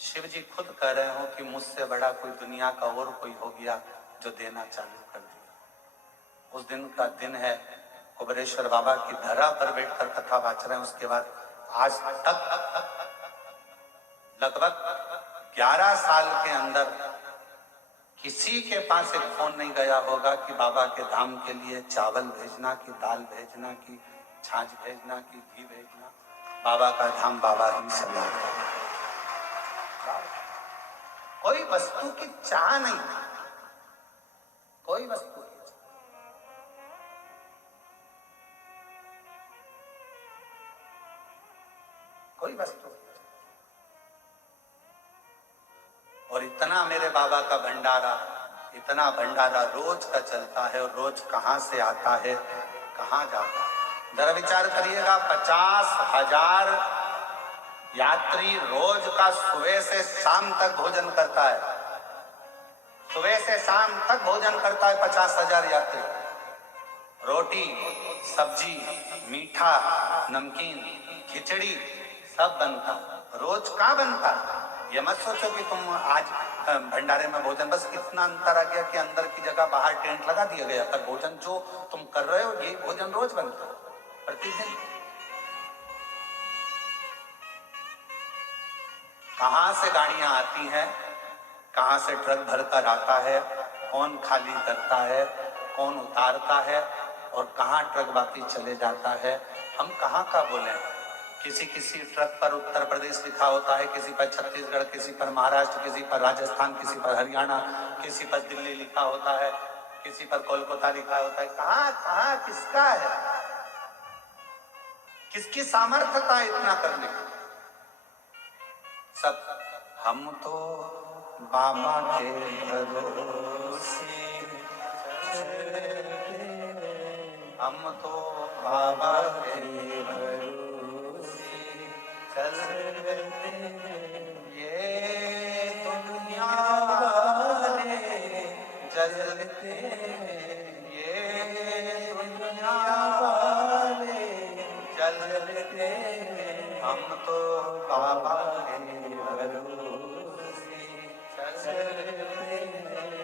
शिव जी खुद कह रहे हो कि मुझसे बड़ा कोई दुनिया का और कोई हो गया जो देना चालू कर दिया। उस दिन का दिन है, कुबेरेश्वर बाबा की धरा पर बैठकर कथा वाच रहे हैं। उसके बाद आज तक लगभग 11 साल के अंदर किसी के पास एक फोन नहीं गया होगा कि बाबा के धाम के लिए चावल भेजना, की दाल भेजना, की छाछ भेजना, की घी भेजना। बाबा का धाम बाबा ही संभालता है। कोई वस्तु की चाह नहीं, कोई वस्तु की चाह। कोई वस्तु की चाह। और इतना मेरे बाबा का भंडारा, इतना भंडारा रोज का चलता है, और रोज कहां से आता है, कहां जाता है? जरा विचार करिएगा, 50,000 यात्री रोज का सुबह से शाम तक भोजन करता है। सुबह से शाम तक भोजन करता है 50,000 यात्री। रोटी, सब्जी, मीठा, नमकीन, खिचड़ी सब बनता, रोज का बनता। ये मत सोचो कि तुम आज भंडारे में भोजन, बस इतना अंतर आ गया कि अंदर की जगह बाहर टेंट लगा दिया गया, पर भोजन जो तुम कर रहे हो ये भोजन रोज बनता है, प्रतिदिन। कहां से गाड़ियां आती हैं, कहां से ट्रक भरकर आता है, कौन खाली करता है, कौन उतारता है, और कहां ट्रक बाकी चले जाता है, हम कहां का बोले। किसी किसी ट्रक पर उत्तर प्रदेश लिखा होता है, किसी पर छत्तीसगढ़, किसी पर महाराष्ट्र, किसी पर राजस्थान, किसी पर हरियाणा, किसी पर दिल्ली लिखा होता है, किसी पर कोलकाता लिखा होता है। कहां कहां किसका है, किसकी सामर्थ्यता है इतना करने की। सब हम तो बाबा के भरोसे, हम तो बाबा के भरोसे चलते, ये दुनिया वाले जलते, ये दुनिया वाले जलते, हम तो बाबा के भरोसे चलते।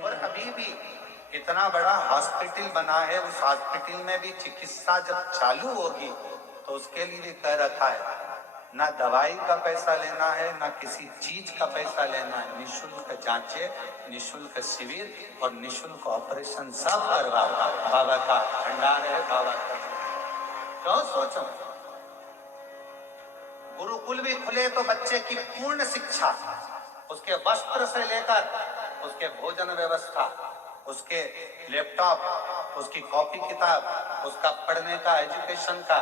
और अभी भी इतना बड़ा हॉस्पिटल बना है, उस हॉस्पिटल में भी चिकित्सा जब चालू होगी तो उसके लिए कह रखा है ना दवाई का पैसा लेना है, ना किसी चीज का पैसा लेना है, निःशुल्क जांचे, निःशुल्क शिविर और निःशुल्क ऑपरेशन सब करवा। बाबा का भंडार है, बाबा का। क्यों सोचो, गुरुकुल भी खुले तो बच्चे की पूर्ण शिक्षा, उसके वस्त्र से लेकर उसके भोजन व्यवस्था, उसके लैपटॉप, उसकी कॉपी किताब, उसका पढ़ने का एजुकेशन का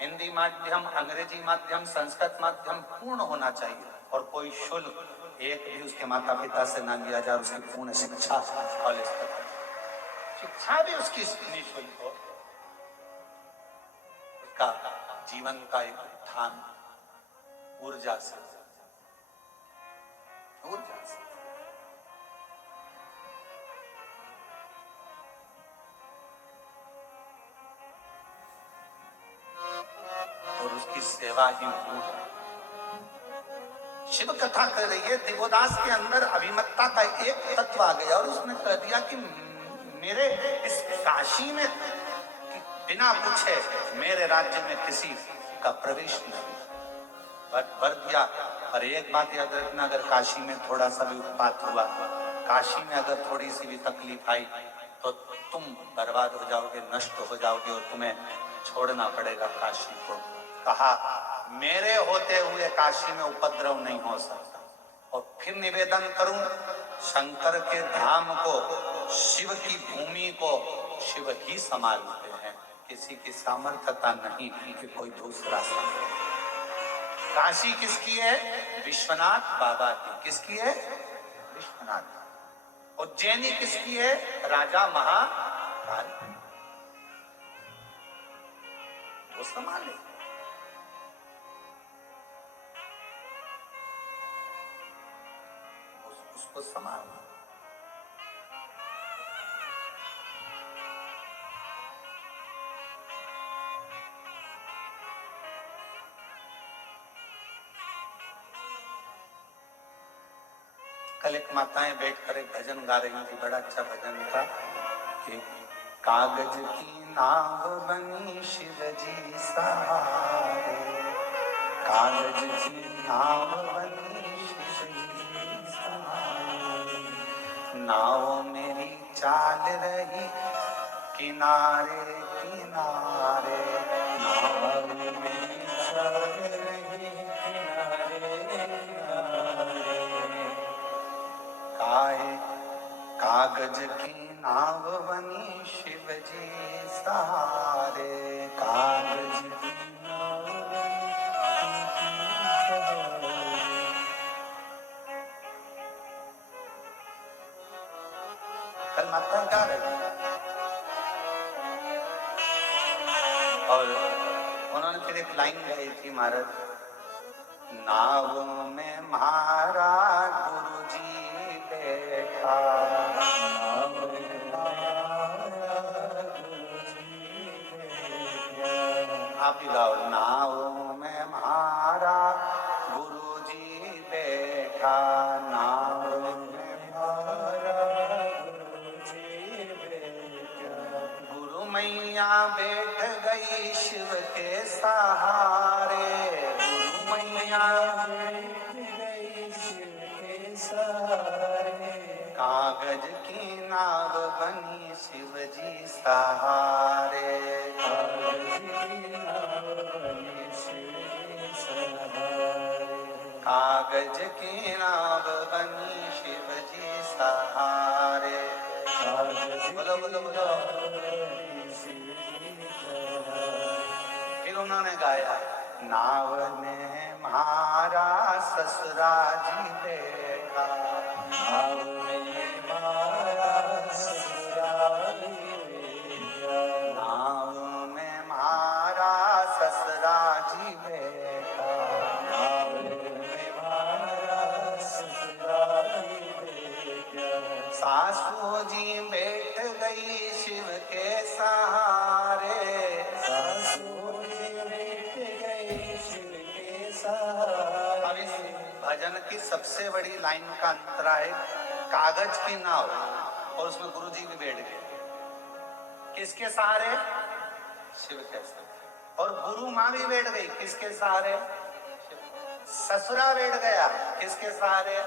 हिंदी माध्यम, अंग्रेजी माध्यम, संस्कृत माध्यम पूर्ण होना चाहिए, और कोई शुल्क एक भी उसके माता पिता से ना लिया जाए, उसकी पूर्ण शिक्षा कॉलेज तक, शिक्षा भी उसकी निःशुल्क हो, उसका जीवन का एक उत्थान ऊर्जा से, ऊर्जा से। और उसकी सेवा ही पूर्ण। शिव कथा कर रही है, दिवोदास के अंदर अभिमत्ता का एक तत्व आ गया और उसने कह दिया कि मेरे इस काशी में बिना पूछे मेरे राज्य में किसी का प्रवेश नहीं, भर दिया। पर एक बात याद रखना, अगर काशी में थोड़ा सा भी उत्पात हुआ, काशी में अगर थोड़ी सी भी तकलीफ आई तो तुम बर्बाद हो जाओगे, नष्ट हो जाओगे और तुम्हें छोड़ना पड़ेगा काशी को। कहा मेरे होते हुए काशी में उपद्रव नहीं हो सकता। और फिर निवेदन करूं, शंकर के धाम को, शिव की भूमि को शिव ही संभालते हैं, किसी की सामर्थ्यता नहीं कि कोई दूसरा संभाले। काशी किसकी है? विश्वनाथ बाबा की। किसकी है? विश्वनाथ। उज्जैनी किसकी है? राजा महाकाल। वो संभाले। उसको संभालना। कल एक माताएं बैठकर एक भजन गा रही थी, बड़ा अच्छा भजन था कि कागज की नाव बनी शिव जी सहारे, कागज की नाव बनी शिव जी सहारे, नाव मेरी चाल रही किनारे किनारे, नाव मेरी चाल रही किनारे किनारे, काहे कागज की नाव बनी शिव जी सहारे, कागज की नाव बनी कल माता गा रही और उन्होंने फिर एक लाइन गाई थी, महाराज नाव में महाराज गुरु जी बैठा, नाव में महाराज गुरु जी बैठा। आप ही गाओ, नाव में महाराज गुरु जी बैठा, बैठा नाव में मारा गुरु मैया बैठ गई शिव के सहारे। गुरु मैया बैठ गई शिव के सहारे। कागज की नाव बनी शिव जी सहारे। कागज की नाव बनी शिव जी सहारे। कागज की नाव बनी शिव जी सहारे। बोलो बोलो बोलो। फिर उन्होंने गाया नाव में मारा ससुरा जी बैठा। नाव में मारा ससुरा जी बैठा। नाव में मारा ससुरा जी बैठा। नाव में मारा ससुरा जी बैठा। सासू जी बैठ गई शिव के सहारे। सासू जी बैठ गई शिव के सहारे। अब इस भजन की सबसे बड़ी लाइन का अंतरा है कागज की नाव और उसमें गुरु जी भी बैठ गए। किसके सहारे? शिव के सहारे। और गुरु माँ भी बैठ गई किसके सहारे? ससुरा बैठ गया किसके सहारे?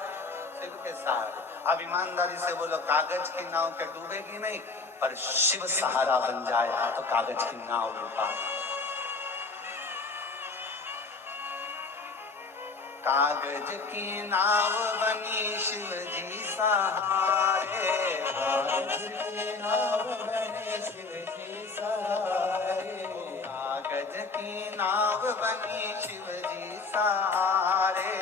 शिव के सहारे। अब ईमानदारी से बोलो कागज की नाव के डूबेगी नहीं पर शिव सहारा बन जाए तो कागज की नाव डूबा। कागज की नाव बनी शिव जी सहारे। कागज की नाव बनी शिव जी सहारे। कागज की नाव बनी शिव जी सहारे।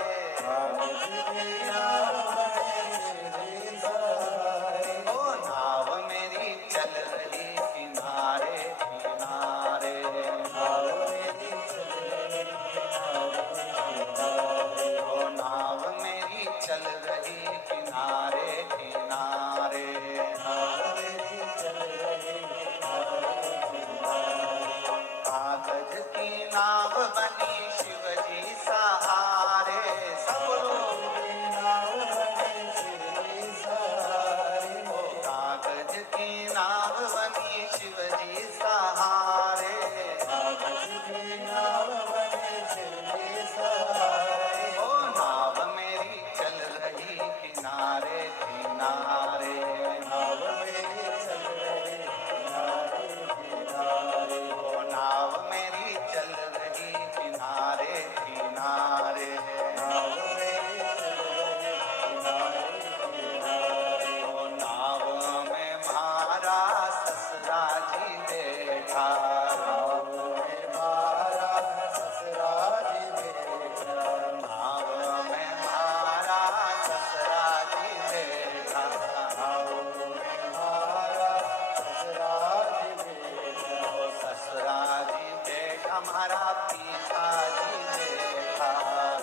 कागज की नाव बनी शिव जी सहारे। ओ नाव मेरी चल रही किनारे किनारे। नाव मेरी चल रही किनारे। ओ नाव मेरी चल रही किनारे किनारे। नाव मेरी चल रही किनारे किनारे। कागज की नाव बनी शिव जी सहारे। सब लोग नाव बनी शिव जी सहारे। ओ कागज की नाव बनी शिव जी सहारे। कागज की नाव बनी शिव जी सहारे। ओ नाव मेरी चल रही किनारे किनारे। नाव मेरी चल रही किनारे किनारे। ओ नाव मेरी चल रही किनारे किनारे। नाव मेरी चल रही किनारे किनारे। ओ नाव में मारा ससुरा जी बैठा। नाव में मारा ससुरा जी बैठा। नाव में मारा ससुरा जी बैठा। नाव में मारा ससुरा जी बैठा। ओ ससुरा जी बैठा हमारा पीछा जी बैठा।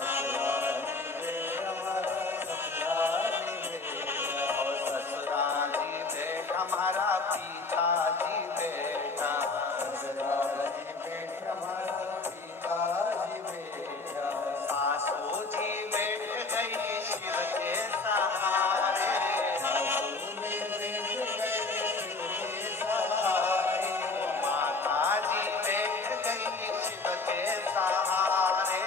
ससुरा जी बैठा हमारा ससुरा जी बैठा। ओ ससुरा जी बैठा हमारा पीछा जी बैठा। ससुरा जी बैठा हमारा पीछा जी बैठा। सासू जी बैठ गई शिव के सहारे। सासू जी बैठ गई शिव के सहारे। माता जी बैठ गई शिव के सहारे।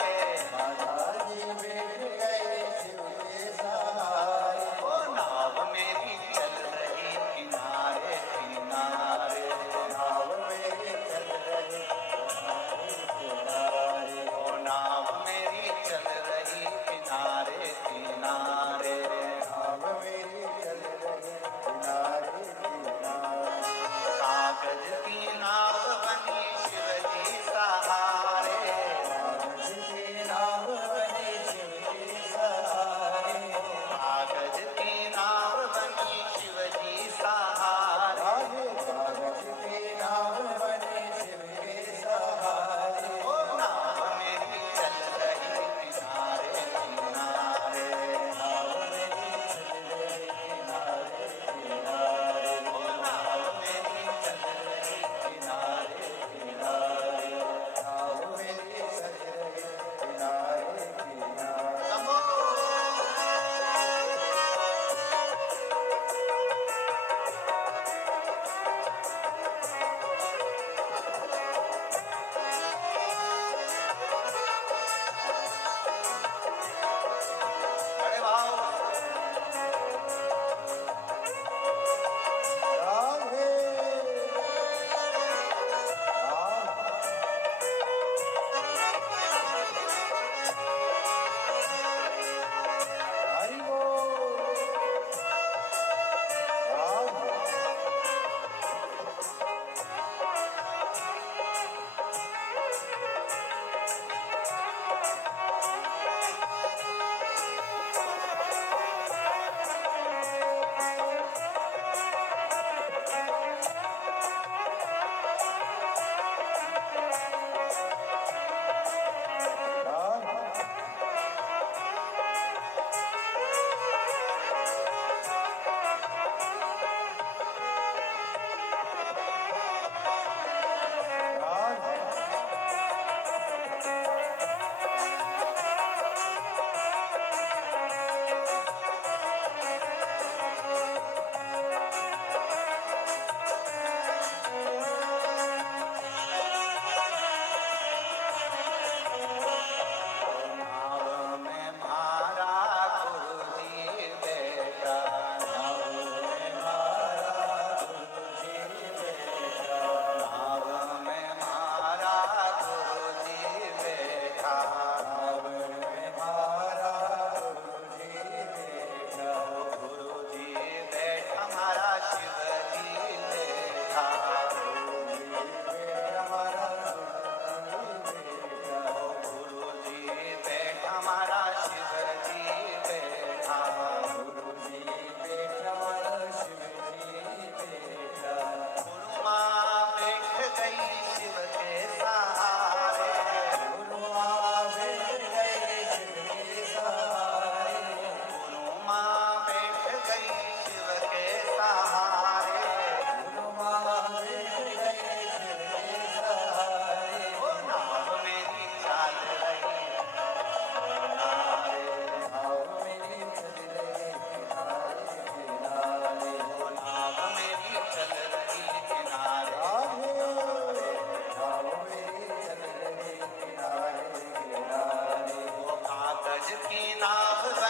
माता जी बैठ गई शिव के सहारे। ओ नाव मेरी चल रही किनारे किनारे। नाव मेरी चल रही किनारे किनारे। ओ नाव मेरी चल रही किनारे किनारे। नाव मेरी चल रही किनारे किनारे। कागज की नाव बनी शिव जी सहारे। कागज की नाव बनी शिव जी सहारे। कागज की नाव बनी शिव जी सहारे। कागज की नाव बनी शिव जी सहारे। ओ नाव मेरी चल रही किनारे किनारे। नाव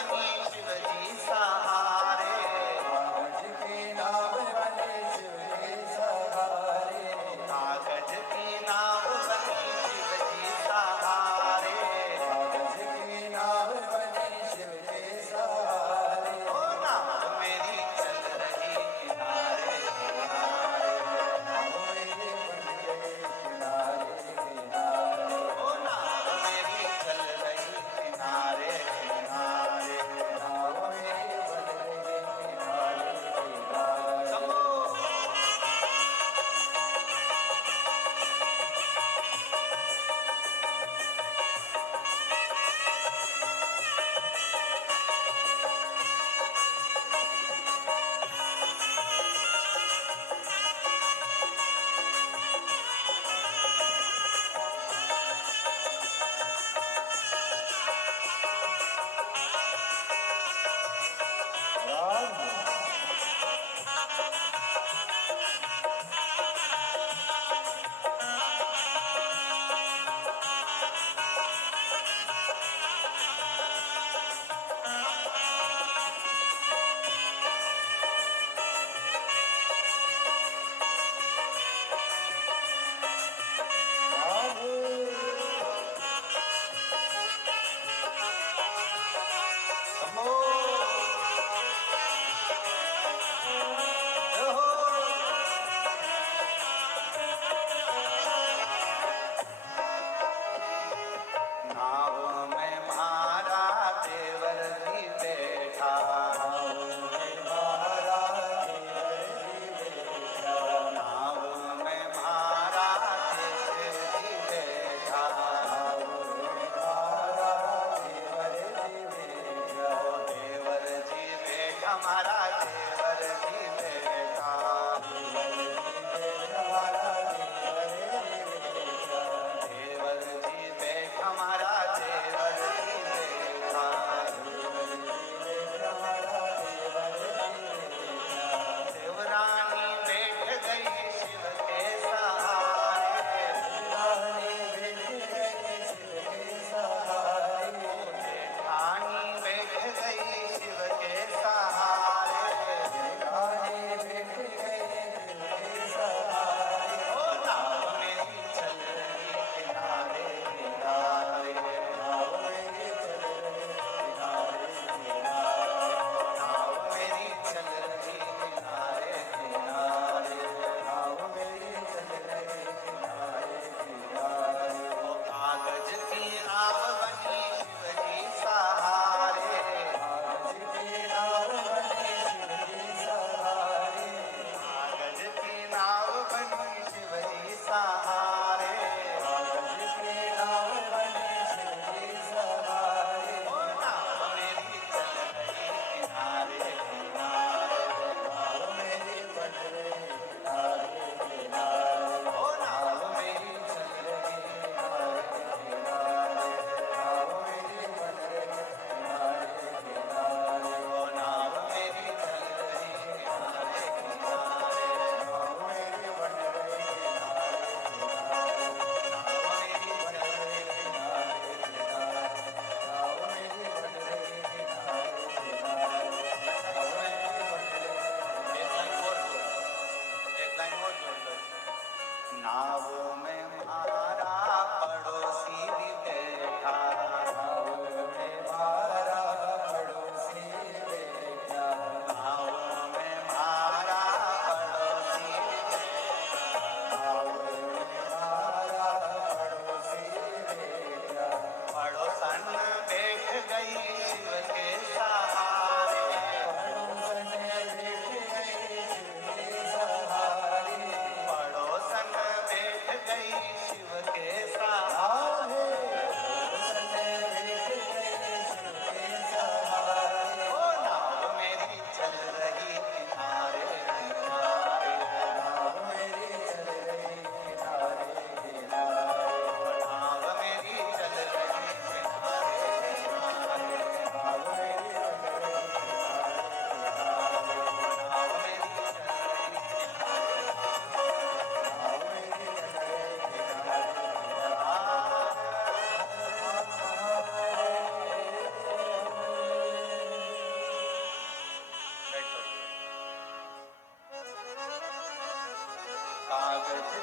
बनी शिव जी सहारे, कागज की नाव बने शिव के सहारे, कागज की नाव बनी शिव जी सहारे, कागज की नाव बने शिव के सहारे। ओ नाव मेरी चल रही किनारे किनारे, नाव मेरी बन गई किनारे किनारे, ओ नाव मेरी चल रही किनारे किनारे। नाव मेरी बन गई किनारे किनारे। शंभो राम शंभो जय हो। नाव में मारा देवर जी बैठा, नाव में मारा देवर जी बैठा, नाव में मारा देवर जी बैठा, नाव में मारा देवर जी बैठा, देवर जी बैठा मारा देवर जी बैठा, देवर जी बैठा मारा देवर जी बैठा, देवर जी बैठा मारा देवर जी बैठा, देवर जी बैठा मारा देवर जी बैठा। देवरानी बैठ गई शिव के सहारे, रानी बैठ गई शिव के सहारे, जेठानी बैठ गई शिव के सहारे,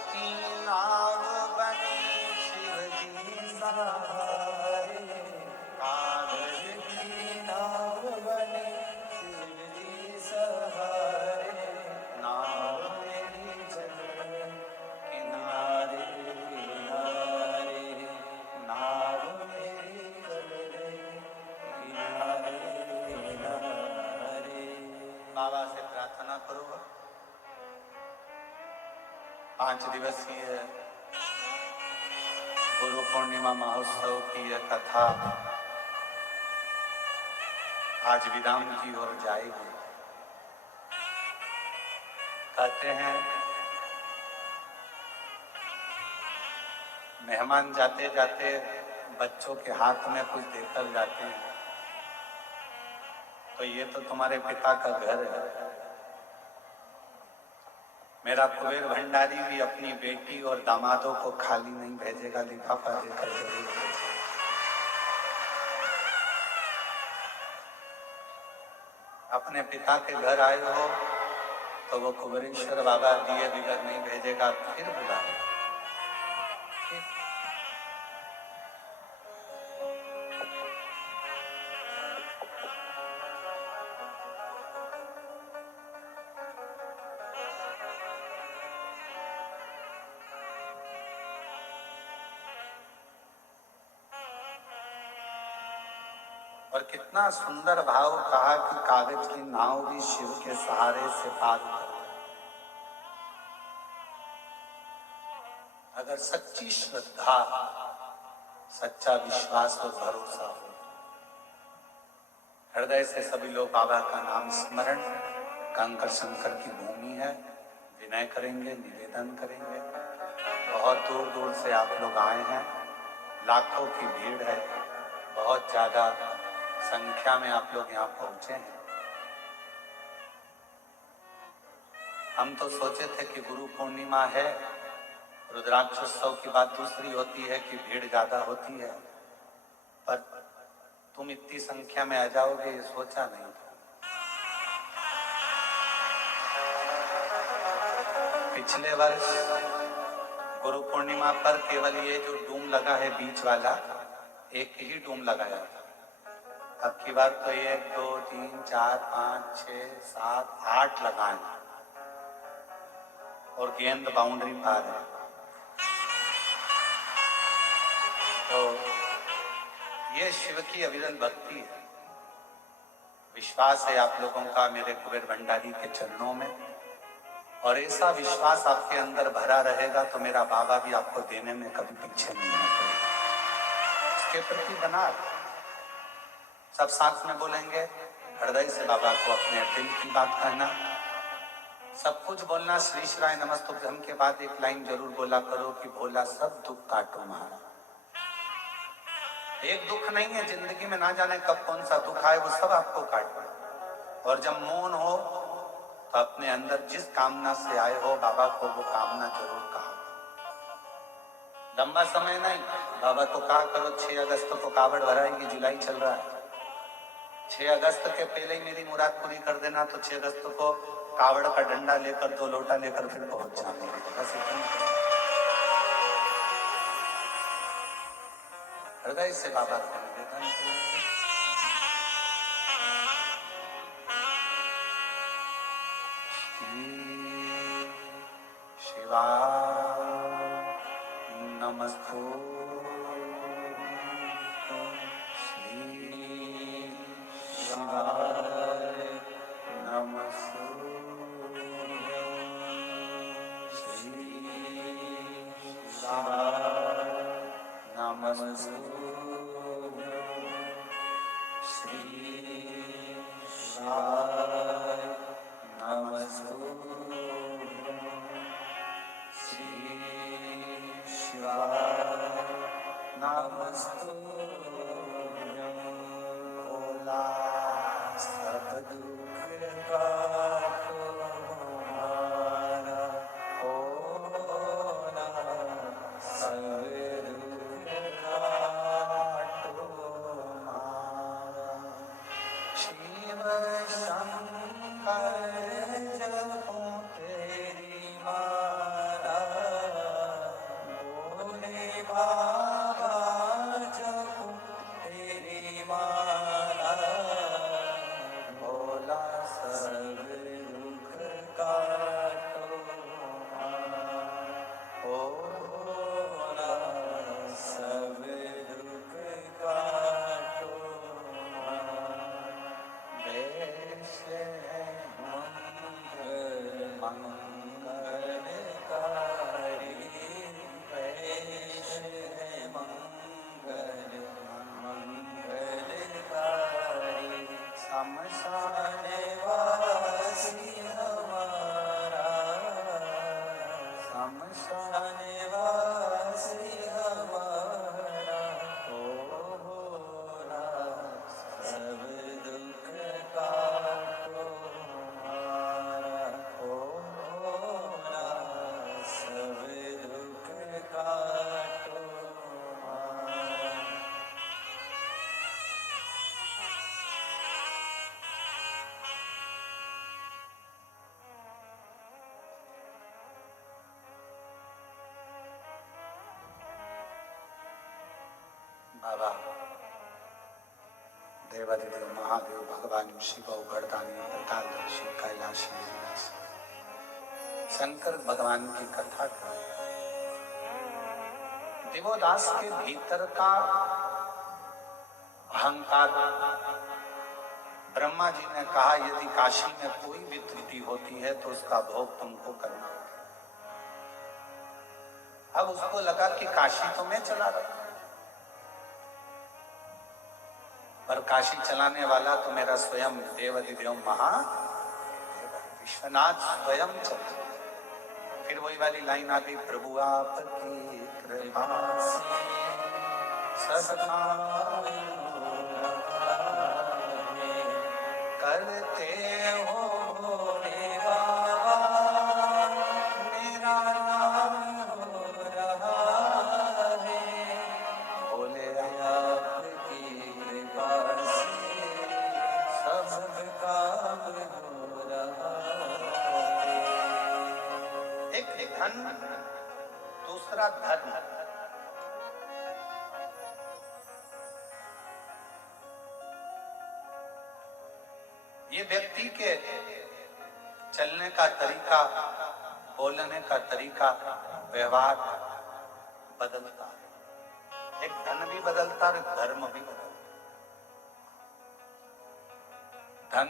की नाव बनी शिव जी सहारे कागज की नाव बने शिव जी सहारे नाव मेरी चल किनारे किनारे नाव मेरी चल किनारे किनारे। बाबा से प्रार्थना करो। 5 दिवसीय गुरु पूर्णिमा महोत्सव की यह कथा आज विराम की ओर जाएगी। कहते हैं मेहमान जाते जाते बच्चों के हाथ में कुछ देकर जाते हैं, तो ये तो तुम्हारे पिता का घर है। मेरा कुबेर भंडारी भी अपनी बेटी और दामादों को खाली नहीं भेजेगा, लिफाफा देकर जरूर भेजेगा। अपने पिता के घर आए हो तो वो कुबेरेश्वर बाबा दिए बिगर नहीं भेजेगा, फिर बुलाए। और कितना सुंदर भाव कहा कि कागज की नाव भी शिव के सहारे से पार उतर। अगर सच्ची श्रद्धा, सच्चा विश्वास और भरोसा हो, हृदय से सभी लोग बाबा का नाम स्मरण, कंकर शंकर की भूमि है, विनय करेंगे, निवेदन करेंगे। बहुत दूर दूर से आप लोग आए हैं, लाखों की भीड़ है, बहुत ज्यादा संख्या में आप लोग यहाँ पहुंचे हैं। हम तो सोचे थे कि गुरु पूर्णिमा है, रुद्राक्षोत्सव की बात दूसरी होती है कि भीड़ ज्यादा होती है, पर तुम इतनी संख्या में आ जाओगे ये सोचा नहीं था। पिछले वर्ष गुरु पूर्णिमा पर केवल ये जो डूम लगा है बीच वाला, एक ही डूम लगाया था। अब की बार तो 1 2 3 4 5 6 7 8 लगाए और गेंद बाउंड्री पार है। तो ये शिव की अविरल भक्ति है। विश्वास है आप लोगों का मेरे कुबेर भंडारी के चरणों में, और ऐसा विश्वास आपके अंदर भरा रहेगा तो मेरा बाबा भी आपको देने में कभी पीछे नहीं हटेगा। इसके प्रति बना सब साथ में बोलेंगे, हृदय से बाबा को अपने दिल की बात कहना, सब कुछ बोलना। श्री शिवाय नमस्तुभ्यम के बाद एक लाइन जरूर बोला करो कि भोला सब दुख काटो महारा। एक दुख नहीं है जिंदगी में, ना जाने कब कौन सा दुख आए, वो सब आपको काटो। और जब मौन हो तो अपने अंदर जिस कामना से आए हो बाबा को वो कामना जरूर कहा। लंबा समय नहीं, बाबा को कहा करो 6 अगस्त को कावड़ भराएगी, जुलाई चल रहा है, 6 अगस्त के पहले ही मेरी मुराद पूरी कर देना, तो 6 अगस्त को कावड़ का डंडा लेकर 2 लोटा लेकर फिर पहुंच जाना। बस इतना हृदय से बाबा को निवेदन करेंगे। शिवाय नमस्तु श्री शिवाय नमस्तु श्री शिवाय नमस्तु श्री शिवाय नमस्तु श्री शिवाय नमस्तु भोला सब दुख काटो महारा, भोला सब दुख काटो महारा। शिव शंकर जपो तेरी माला, मंगलकारी गणेश है मंगल मंगलकारी शमशान वासी हमारा शमशान वासी हमारा होना सब दुख काटो हमारा होना सब दुख काटो हमारा। बाबा देवादिदेव महादेव भगवान शिव उगड़दानी प्रकालदर्शी कैलाशी विनाशी शंकर भगवान की कथा कर दिवोदास के भीतर का अहंकार ब्रह्मा जी ने कहा यदि काशी में कोई भी त्रुटि होती है तो उसका भोग तुमको करना। अब उसको लगा कि काशी तो मैं चला रहा, पर काशी चलाने वाला तो मेरा स्वयं देवादिदेव महादेव विश्वनाथ स्वयं चला। फिर वही वाली लाइन आ गई, प्रभु आपकी कृपा से सब काम करते हो भोले बाबा मेरा नाम हो रहा है भोले आपकी कृपा से सब काम हो रहा है। एक धन दूसरा धर्म। ये व्यक्ति के चलने का तरीका, बोलने का तरीका, व्यवहार बदलता है। एक धन भी बदलता है, एक धर्म भी बदलता। धन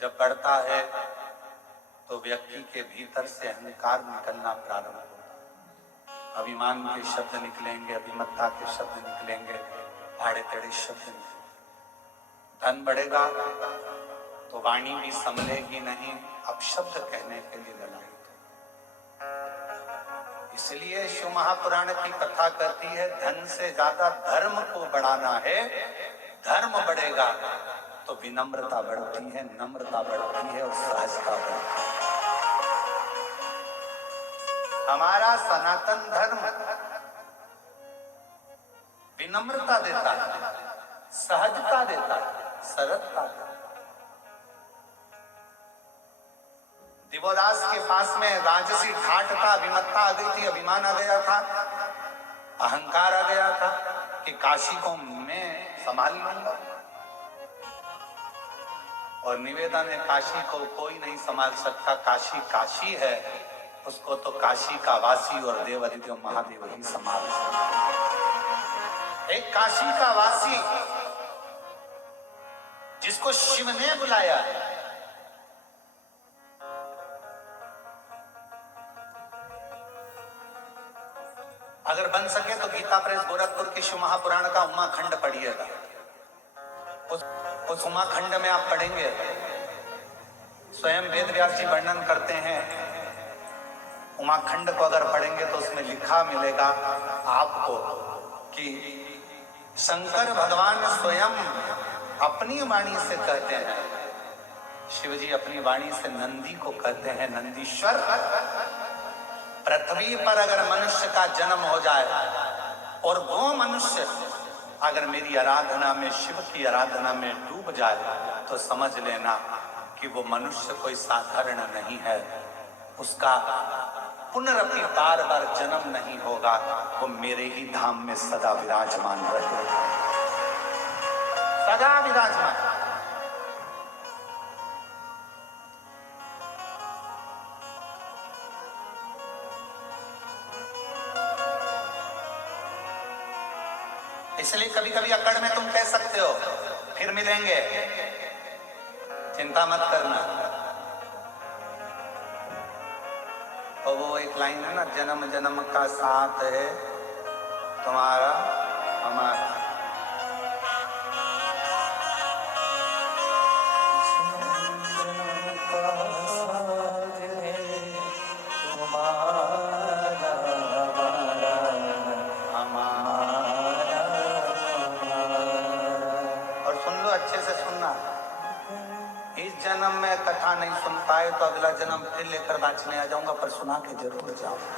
जब बढ़ता है तो व्यक्ति के भीतर से अहंकार निकलना प्रारंभ होता है। अभिमान के शब्द निकलेंगे, अभिमत्ता के शब्द निकलेंगे, आड़े टेढ़े शब्द निकलेंगे। धन बढ़ेगा तो वाणी भी संभलेगी नहीं, अपशब्द कहने के लिए ललायित। इसलिए शिव महापुराण की कथा कहती है धन से ज्यादा धर्म को बढ़ाना है। धर्म बढ़ेगा तो विनम्रता बढ़ती है, नम्रता बढ़ती है और सहजता बढ़ती है। हमारा सनातन धर्म विनम्रता देता है, सहजता देता है, सरलता देता है। दिवोदास के पास में राजसी ठाठ था, विमत्ता आ गई थी, अभिमान आ गया था, अहंकार आ गया था कि काशी को मैं संभाल लूंगा। और निवेदन है काशी को कोई नहीं संभाल सकता, काशी काशी है, उसको तो काशी का वासी और देवादिदेव महादेव ही संभाल सकते। एक काशी का वासी जिसको शिव ने बुलाया है, अगर बन सके तो गीता प्रेस गोरखपुर की शिव महापुराण का उमाखंड पढ़िएगा। उस उमाखंड में आप पढ़ेंगे, स्वयं वेद व्यास जी वर्णन करते हैं। उमाखंड को अगर पढ़ेंगे तो उसमें लिखा मिलेगा आपको कि शंकर भगवान स्वयं अपनी वाणी से कहते हैं, शिवजी अपनी वाणी से नंदी को कहते हैं, नंदीश्वर पृथ्वी पर अगर मनुष्य का जन्म हो जाए और वो मनुष्य अगर मेरी आराधना में, शिव की आराधना में डूब जाए तो समझ लेना कि वो मनुष्य कोई साधारण नहीं है, उसका पुनरपि बार बार जन्म नहीं होगा, वो मेरे ही धाम में सदा विराजमान रहेगा, सदा विराजमान। इसलिए कभी कभी अकड़ में तुम कह सकते हो फिर मिलेंगे, चिंता मत करना, और वो एक लाइन है ना, जन्म जन्म का साथ है तुम्हारा हमारा। जन्म का साथ है तुम्हारा हमारा और सुन लो, अच्छे से सुनना। इस जन्म में कथा नहीं सुन पाए तो अगला जन्म फिर लेकर बाँचने आ जाऊंगा, पर सुना के जरूर जाऊंगा।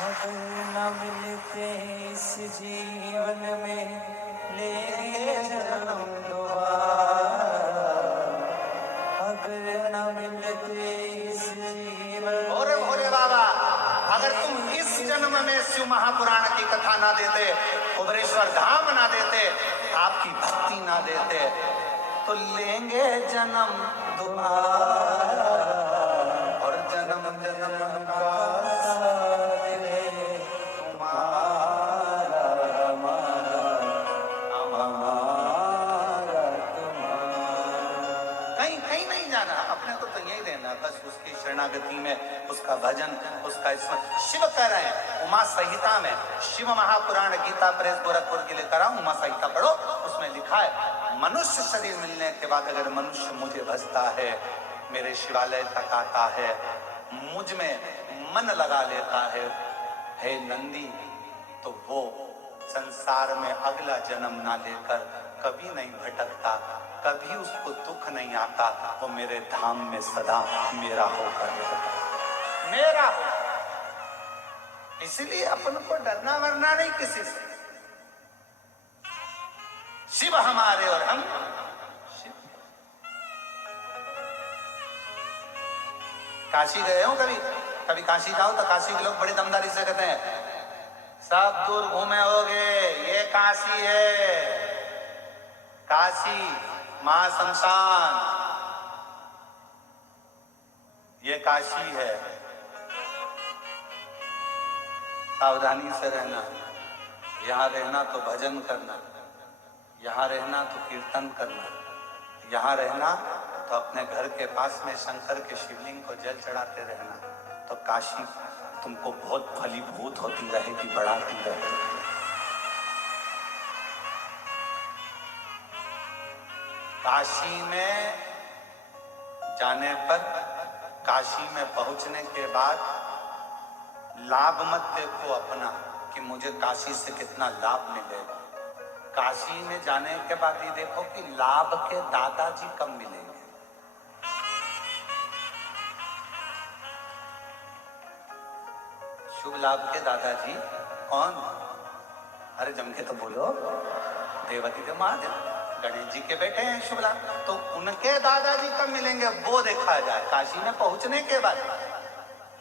अगर न मिलते इस जीवन में लेंगे जन्म दोबारा, अगर न मिलते इस जीवन भोरे भोरे बाबा, अगर तुम इस जन्म में शिव महापुराण की कथा ना देते, कुबेरेश्वर धाम ना देते, आपकी भक्ति ना देते, तो लेंगे जन्म दोबारा। और जन्म जन्म का साथ है तुम्हारा हमारा हमारा तुम्हारा। कहीं कहीं नहीं जाना, अपने को तो यही रहना, बस उसकी शरणागति में, उसका भजन, उसका स्मरण। शिव कह रहे हैं उमा संहिता में, शिव महापुराण गीता प्रेस गोरखपुर के लिए कराऊं, उमा संहिता पढ़ो, उसमें लिखा है मनुष्य शरीर मिलने के बाद अगर मनुष्य मुझे भजता है, मेरे शिवालय तक आता है, मुझ में मन लगा लेता है, हे नंदी, तो वो संसार में अगला जन्म ना लेकर कभी नहीं भटकता, कभी उसको दुख नहीं आता, वो मेरे धाम में सदा मेरा होकर रहता, मेरा हो। इसलिए अपन को डरना वरना नहीं किसी से। शिव हमारे और हम शिव। काशी गए हो कभी? कभी काशी जाओ तो काशी के लोग बड़ी दमदारी से कहते हैं सब दूर घूमे होगे, ये काशी है, काशी महाशमशान, ये काशी है। सावधानी से रहना, यहाँ रहना तो भजन करना, यहाँ रहना तो कीर्तन करना, यहाँ रहना तो अपने घर के पास में शंकर के शिवलिंग को जल चढ़ाते रहना, तो काशी तुमको बहुत फलीभूत होती रहेगी, बढ़ाती रहेगी। काशी में जाने पर, काशी में पहुंचने के बाद लाभ मत देखो अपना कि मुझे काशी से कितना लाभ मिलेगा। काशी में जाने के बाद ये देखो कि लाभ के दादाजी कब मिलेंगे। शुभ लाभ के दादाजी कौन? अरे जम के तो बोलो, देवकी के महादेव, गणेश जी के बेटे हैं शुभ लाभ, तो उनके दादाजी कब मिलेंगे वो देखा जाए। काशी में पहुंचने के बाद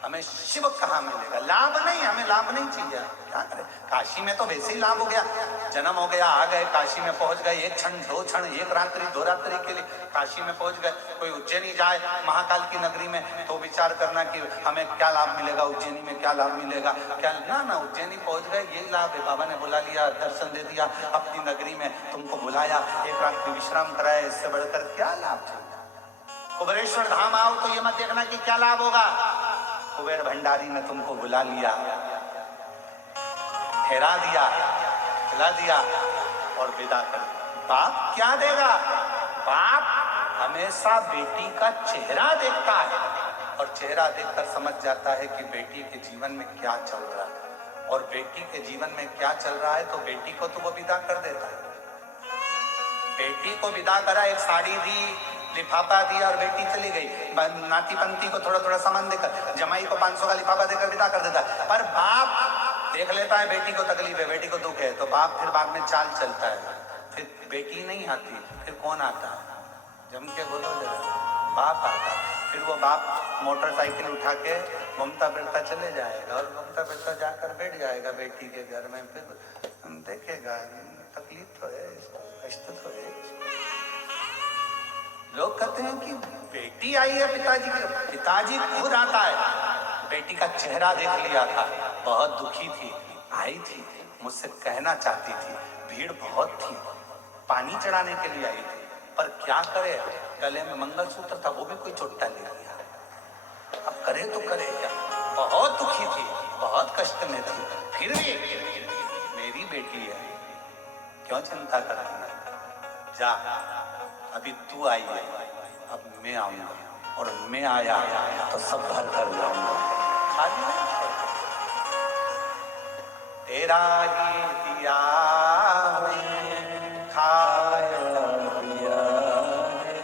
हमें शिव कहाँ मिलेगा? लाभ नहीं, हमें लाभ नहीं चाहिए, क्या करें? काशी में तो वैसे ही लाभ हो गया, जन्म हो गया, आ गए, काशी में पहुंच गए, एक क्षण दो क्षण, एक रात्रि दो रात्रि के लिए काशी में पहुंच गए। कोई उज्जैनी जाए महाकाल की नगरी में तो विचार करना कि हमें क्या लाभ मिलेगा, उज्जैनी में क्या लाभ मिलेगा, क्या ना, उज्जैनी पहुंच गए यही लाभ है। बाबा ने बुला लिया, दर्शन दे दिया, अपनी नगरी में तुमको बुलाया, एक रात्रि विश्राम कराया, इससे बढ़कर क्या लाभ चाहिए? कुबेरेश्वर धाम आओ तो ये मत देखना कि क्या लाभ होगा। कुबेर भंडारी ने तुमको बुला लिया, ठहरा दिया, खिला दिया और विदा कर दिया। बाप क्या देगा? बाप हमेशा बेटी का चेहरा देखता है और चेहरा देखकर समझ जाता है कि बेटी के जीवन में क्या चल रहा है, और बेटी के जीवन में क्या चल रहा है तो बेटी को तो वो विदा कर देता है। बेटी को विदा करा, एक साड़ी दी, लिफाफा दिया और बेटी चली गई। नाती पंती को थोड़ा थोड़ा सामान देकर, जमाई को 500 का लिफाफा देकर विदा कर देता है। पर बाप देख लेता है बेटी को तकलीफ है, बेटी को दुख है, तो बाप फिर बाद में चाल चलता है। फिर बेटी नहीं आती, फिर कौन आता है? जम के बोलो जरा, बाप आता है। फिर वो बाप मोटरसाइकिल उठा के घूमता फिरता चले जाएगा और घूमता फिरता जाकर बैठ जाएगा बेटी के घर में। फिर देखेगा तकलीफ तो है, कष्ट तो है। लोग कहते हैं कि बेटी आई है पिताजी के, पिताजी खुद आता है। बेटी का चेहरा देख लिया था, बहुत दुखी थी, आई थी, मुझसे कहना चाहती थी, भीड़ बहुत थी, पानी चढ़ाने के लिए आई थी, पर क्या करे, गले में मंगलसूत्र था, वो भी कोई चोट्टा ले लिया। अब करे तो करे क्या? बहुत दुखी थी, बहुत कष्ट में थी, फिर भी मेरी बेटी है, क्यों चिंता करती है? जा, अभी तू आई है, अब मैं आऊंगा और मैं आया तो सब भर कर लाऊंगा, खाली नहीं छोड़ूंगा। तेरा ही दिया मैं खाया पिया है,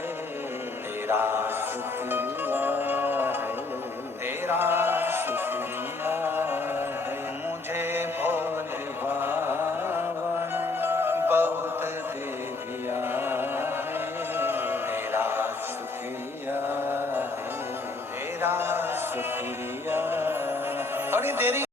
तेरा शुक्रिया है, तेरा शुक्रिया है, मुझे भोले बाबा ने बहुत दे दिया है, तेरा शुक्रिया है, तेरा शुक्रिया है। थोड़ी देरी